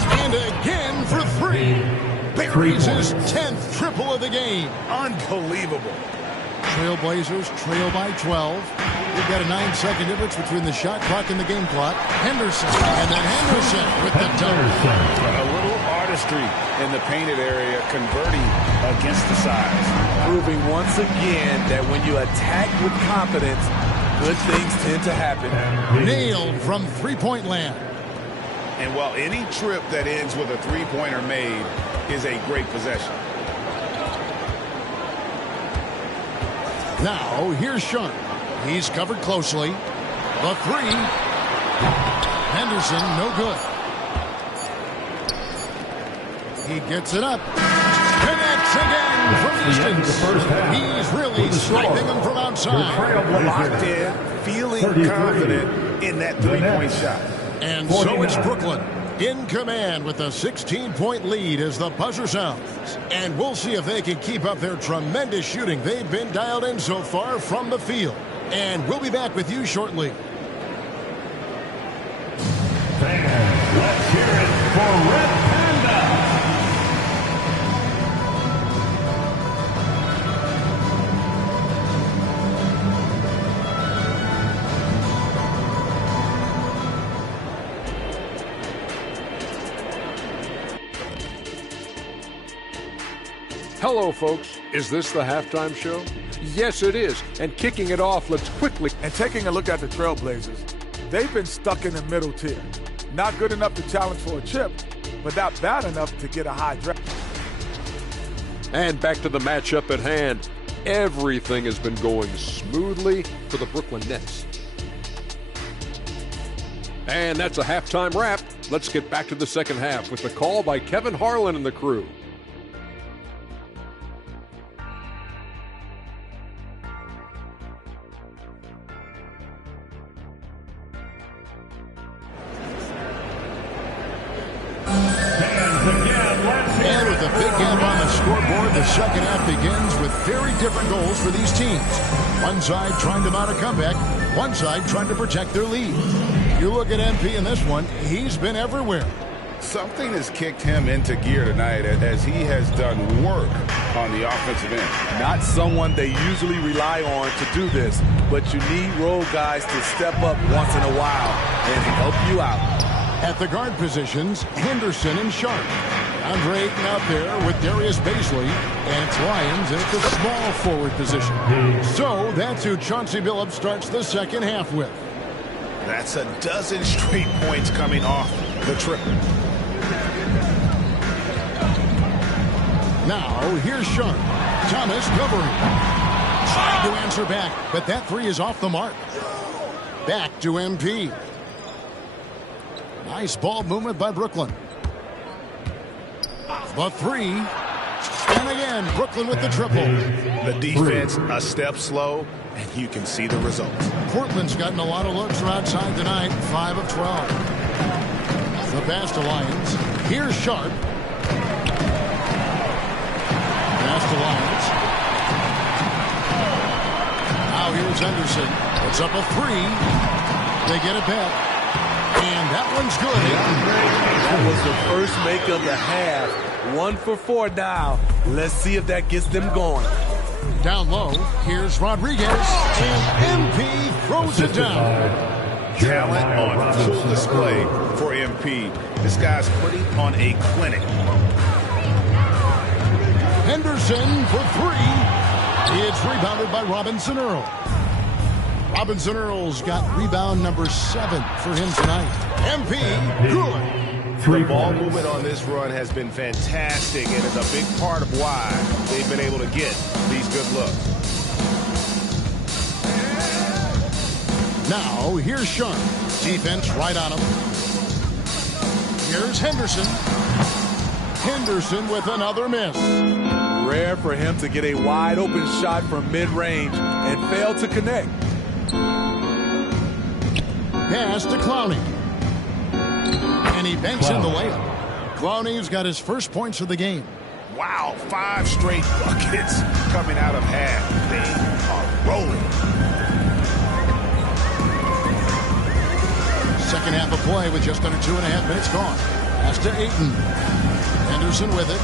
And again for 3. Buries his 10th triple of the game. Unbelievable. Trailblazers trail by 12. We've got a 9-second difference between the shot clock and the game clock. Henderson, and then Henderson with the dunk. A little artistry in the painted area, converting against the size. Proving once again that when you attack with confidence, good things tend to happen. Nailed from three-point land. And while any trip that ends with a three-pointer made is a great possession. Now, here's Sean. He's covered closely. The 3. Henderson, no good. He gets it up. Connects again from distance. He's really sniping them from outside. Locked in, feeling confident in that three-point shot. And so it's Brooklyn in command with a 16-point lead as the buzzer sounds. And we'll see if they can keep up their tremendous shooting they've been dialed in so far from the field. And we'll be back with you shortly. Fans, let's hear it for Red Panda. Hello, folks. Is this the halftime show? Yes, it is. And kicking it off, let's quickly... And taking a look at the Trailblazers, they've been stuck in the middle tier. Not good enough to challenge for a chip, but not bad enough to get a high draft. And back to the matchup at hand. Everything has been going smoothly for the Brooklyn Nets. And that's a halftime wrap. Let's get back to the second half with the call by Kevin Harlan and the crew. And with a big gap on the scoreboard, the second half begins with very different goals for these teams. One side trying to mount a comeback, one side trying to protect their lead. You look at MP in this one, he's been everywhere. Something has kicked him into gear tonight as he has done work on the offensive end. Not someone they usually rely on to do this, but you need role guys to step up once in a while and help you out. At the guard positions, Henderson and Sharp. Andre Ayton out there with Darius Baisley, and it's Lyons at the small forward position. So that's who Chauncey Billups starts the second half with. That's a dozen straight points coming off the triple. Now, here's Sharp. Thomas covering. Trying to answer back, but that three is off the mark. Back to MP. Nice ball movement by Brooklyn. The three. And again, Brooklyn with the triple. The defense a step slow, and you can see the results. Portland's gotten a lot of looks from outside tonight, 5 of 12. The pass to Lyons. Here's Sharp. Pass to Lyons. Now here's Henderson. Puts up a three. They get it back. And that one's good. That was the first make of the half. 1 for 4 now. Let's see if that gets them going. Down low, here's Rodriguez. And MP throws it down. Talent on full display for MP. This guy's putting on a clinic. Henderson for three. It's rebounded by Robinson Earl. Robinson Earl's got rebound number 7 for him tonight. MP, good. The ball movement on this run has been fantastic, and is a big part of why they've been able to get these good looks. Now, here's Sharp. Defense right on him. Here's Henderson. Henderson with another miss. Rare for him to get a wide open shot from mid-range and fail to connect. Pass to Clowney. And he banks in the layup. Clowney's got his first points of the game. Wow, 5 straight buckets coming out of half. They are rolling. Second half of play with just under 2.5 minutes gone. Pass to Ayton. Henderson with it.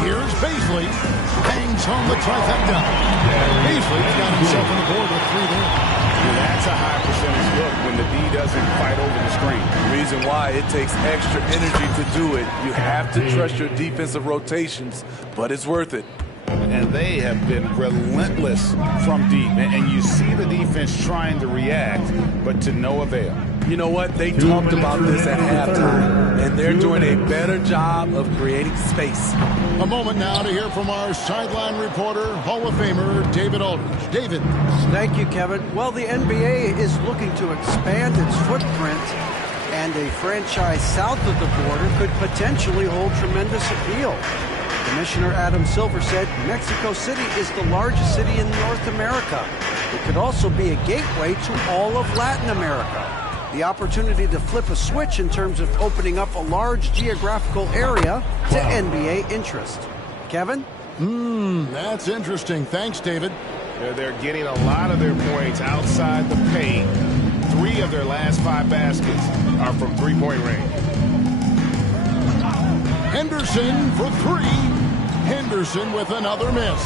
Here's Baisley. Bangs home the trifecta. Baisley's got himself on the board with 3 there. That's a high percentage look when the D doesn't fight over the screen. Reason why it takes extra energy to do it. You have to trust your defensive rotations, but it's worth it. And they have been relentless from deep. And you see the defense trying to react, but to no avail. You know what? They talked about this at halftime, and they're doing a better job of creating space. A moment now to hear from our sideline reporter, Hall of Famer David Aldridge. David. Thank you, Kevin. Well, the NBA is looking to expand its footprint, and a franchise south of the border could potentially hold tremendous appeal. Commissioner Adam Silver said Mexico City is the largest city in North America. It could also be a gateway to all of Latin America. The opportunity to flip a switch in terms of opening up a large geographical area to NBA interest. Kevin? That's interesting. Thanks, David. They're getting a lot of their points outside the paint. 3 of their last 5 baskets are from three-point range. Henderson for 3. Henderson with another miss.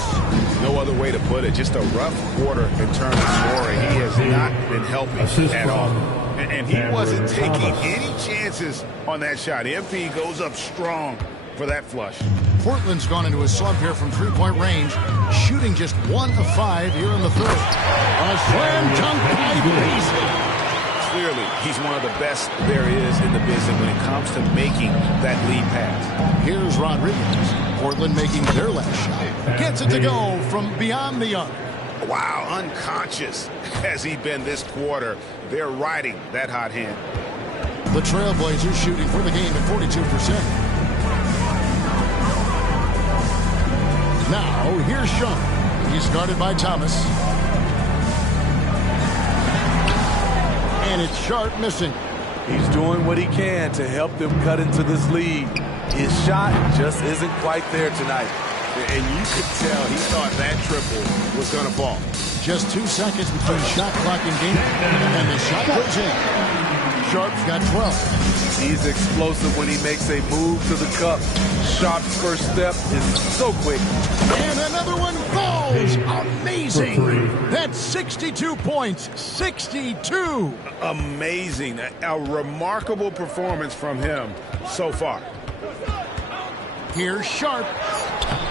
No other way to put it. Just a rough quarter in terms of scoring. He has not been helping at all. And he wasn't taking any chances on that shot. MP goes up strong for that flush. Portland's gone into a slump here from three-point range, shooting just 1 of 5 here in the third. A slam dunk by Baisley. Clearly, he's one of the best there is in the business when it comes to making that lead pass. Here's Rodriguez. Portland making their last shot. Gets it to go from beyond the arc. Wow, unconscious has he been this quarter. They're riding that hot hand. The Trailblazers shooting for the game at 42%. Now, here's Sharp. He's guarded by Thomas. And it's Sharp missing. He's doing what he can to help them cut into this lead. His shot just isn't quite there tonight. And you could tell he thought that triple was going to fall. Just 2 seconds between shot clock and game. And the shot goes in. Sharp's got 12. He's explosive when he makes a move to the cup. Sharp's first step is so quick. And another one falls. Amazing. That's 62 points. 62. Amazing. A remarkable performance from him so far. Here's Sharp.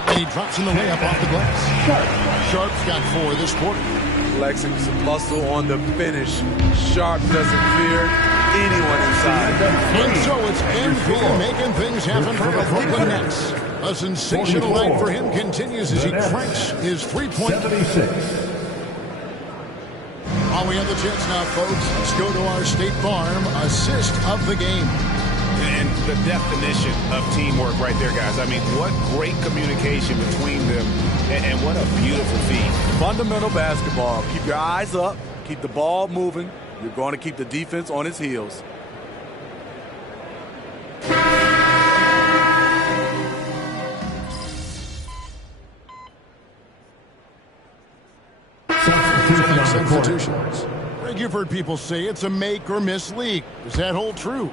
And he drops in the layup off the glass. Sharp's got 4 this quarter. Flexing some muscle on the finish. Sharp doesn't fear anyone inside. And so it's MP making things happen for the Brooklyn Nets. A sensational night for him continues as he cranks his three-point. While we have the chance now, folks, let's go to our State Farm assist of the game. And the definition of teamwork right there, guys. I mean, what great communication between them, and what a beautiful feed. Fundamental basketball. Keep your eyes up. Keep the ball moving. You're going to keep the defense on its heels. Substitutions. Greg, you've heard people say it's a make or miss league. Does that hold true?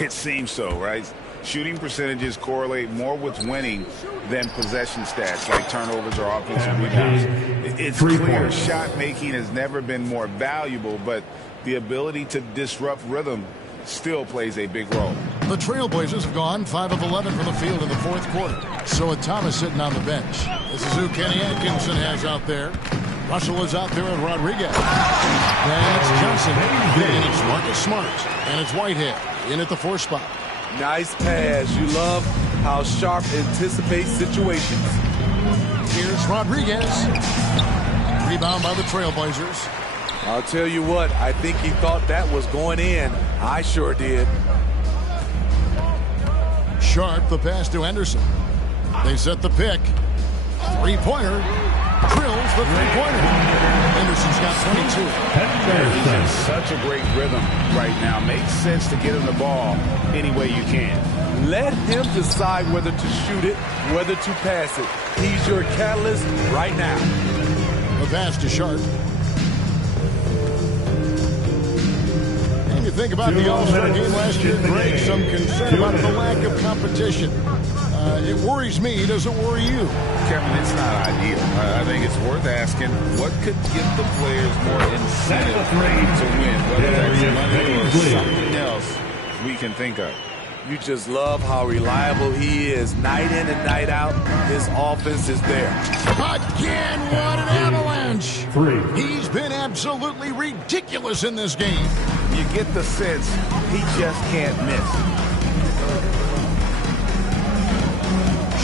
It seems so, right? Shooting percentages correlate more with winning than possession stats like turnovers or offensive rebounds. It's clear shot making has never been more valuable, but the ability to disrupt rhythm still plays a big role. The Trailblazers have gone 5 of 11 from the field in the fourth quarter. So with Thomas sitting on the bench, this is who Kenny Atkinson has out there. Russell is out there with Rodriguez. Then it's Johnson. Then it's Marcus Smart. And it's Whitehead in at the 4 spot. Nice pass. You love how Sharp anticipates situations. Here's Rodriguez. Rebound by the Trailblazers. I'll tell you what, I think he thought that was going in. I sure did. Sharp, the pass to Henderson. They set the pick. Three-pointer. Drills the three-pointer. Henderson's got 22. He's in such a great rhythm right now. Makes sense to get him the ball any way you can. Let him decide whether to shoot it, whether to pass it. He's your catalyst right now. The pass to Sharp. And you think about the All-Star game last year, Greg, some concern about the lack of competition. It worries me. Does it worry you? Kevin, it's not ideal. I think it's worth asking what could give the players more incentive to win, whether that's money or something else we can think of. You just love how reliable he is. Night in and night out, his offense is there. Again, what an avalanche. He's been absolutely ridiculous in this game. You get the sense he just can't miss.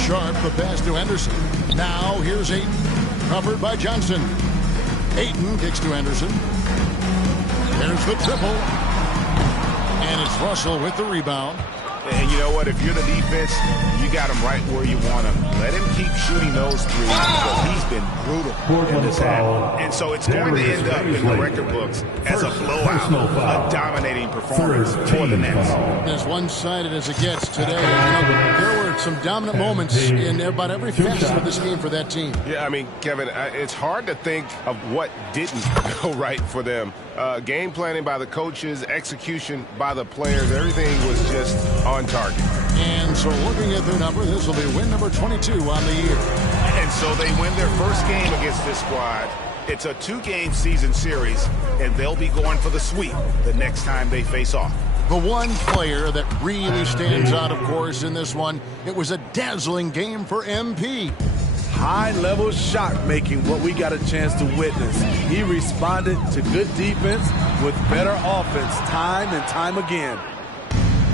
Sharp, the pass to Henderson. Now here's Ayton. Covered by Johnson. Ayton kicks to Henderson. There's the triple. And it's Russell with the rebound. And you know what? If you're the defense, you got him right where you want him. Let him keep shooting those threes because he's been brutal in this half. And so it's going to end up in the record books as a blowout, a dominating performance for the Nets. As one-sided as it gets today, there were some dominant moments in about every facet of this game for that team. Yeah, I mean, Kevin, it's hard to think of what didn't go right for them. Game planning by the coaches, execution by the players, everything was just on target. And so looking at their number, this will be win number 22 on the year. And so they win their first game against this squad. It's a 2-game season series, and they'll be going for the sweep the next time they face off. The one player that really stands out, of course, in this one, it was a dazzling game for MP. High-level shot making, what we got a chance to witness. He responded to good defense with better offense time and time again.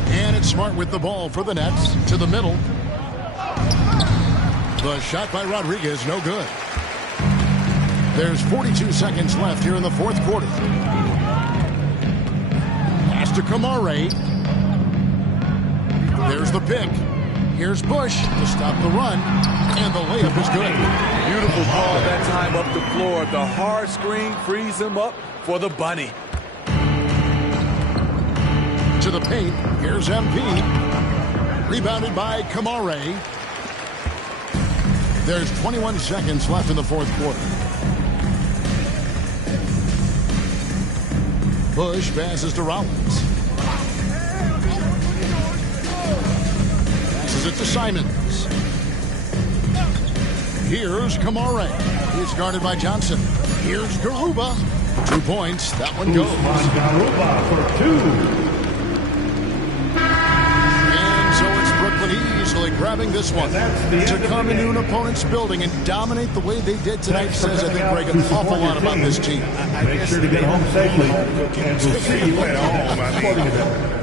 And it's Smart with the ball for the Nets to the middle. The shot by Rodriguez, no good. There's 42 seconds left here in the fourth quarter. Pass to Kamare. There's the pick. Here's Bush to stop the run. And the layup is good. Beautiful ball that time up the floor. The hard screen frees him up for the bunny. To the paint. Here's MP. Rebounded by Kamare. There's 21 seconds left in the fourth quarter. Bush passes to Rollins. passes it to Simons. Here's Kamare. He's guarded by Johnson. Here's Garuba. 2 points. That one goes. Garuba for 2. And so it's Brooklyn easily grabbing this one. To come into an opponent's building and dominate the way they did tonight says, I think, Greg, an awful lot about this team. Make sure to get home safely. And we'll see you at home.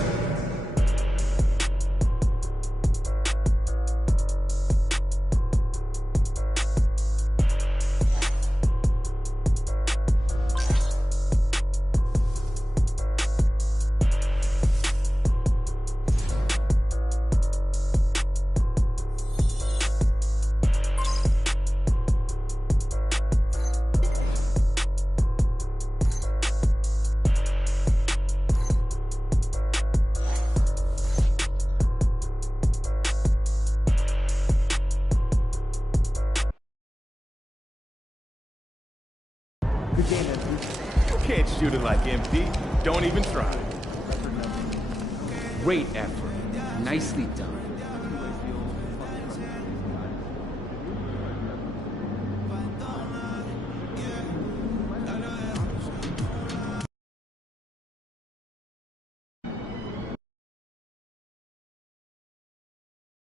You can't shoot it like MP. Don't even try. Great effort. Nicely done.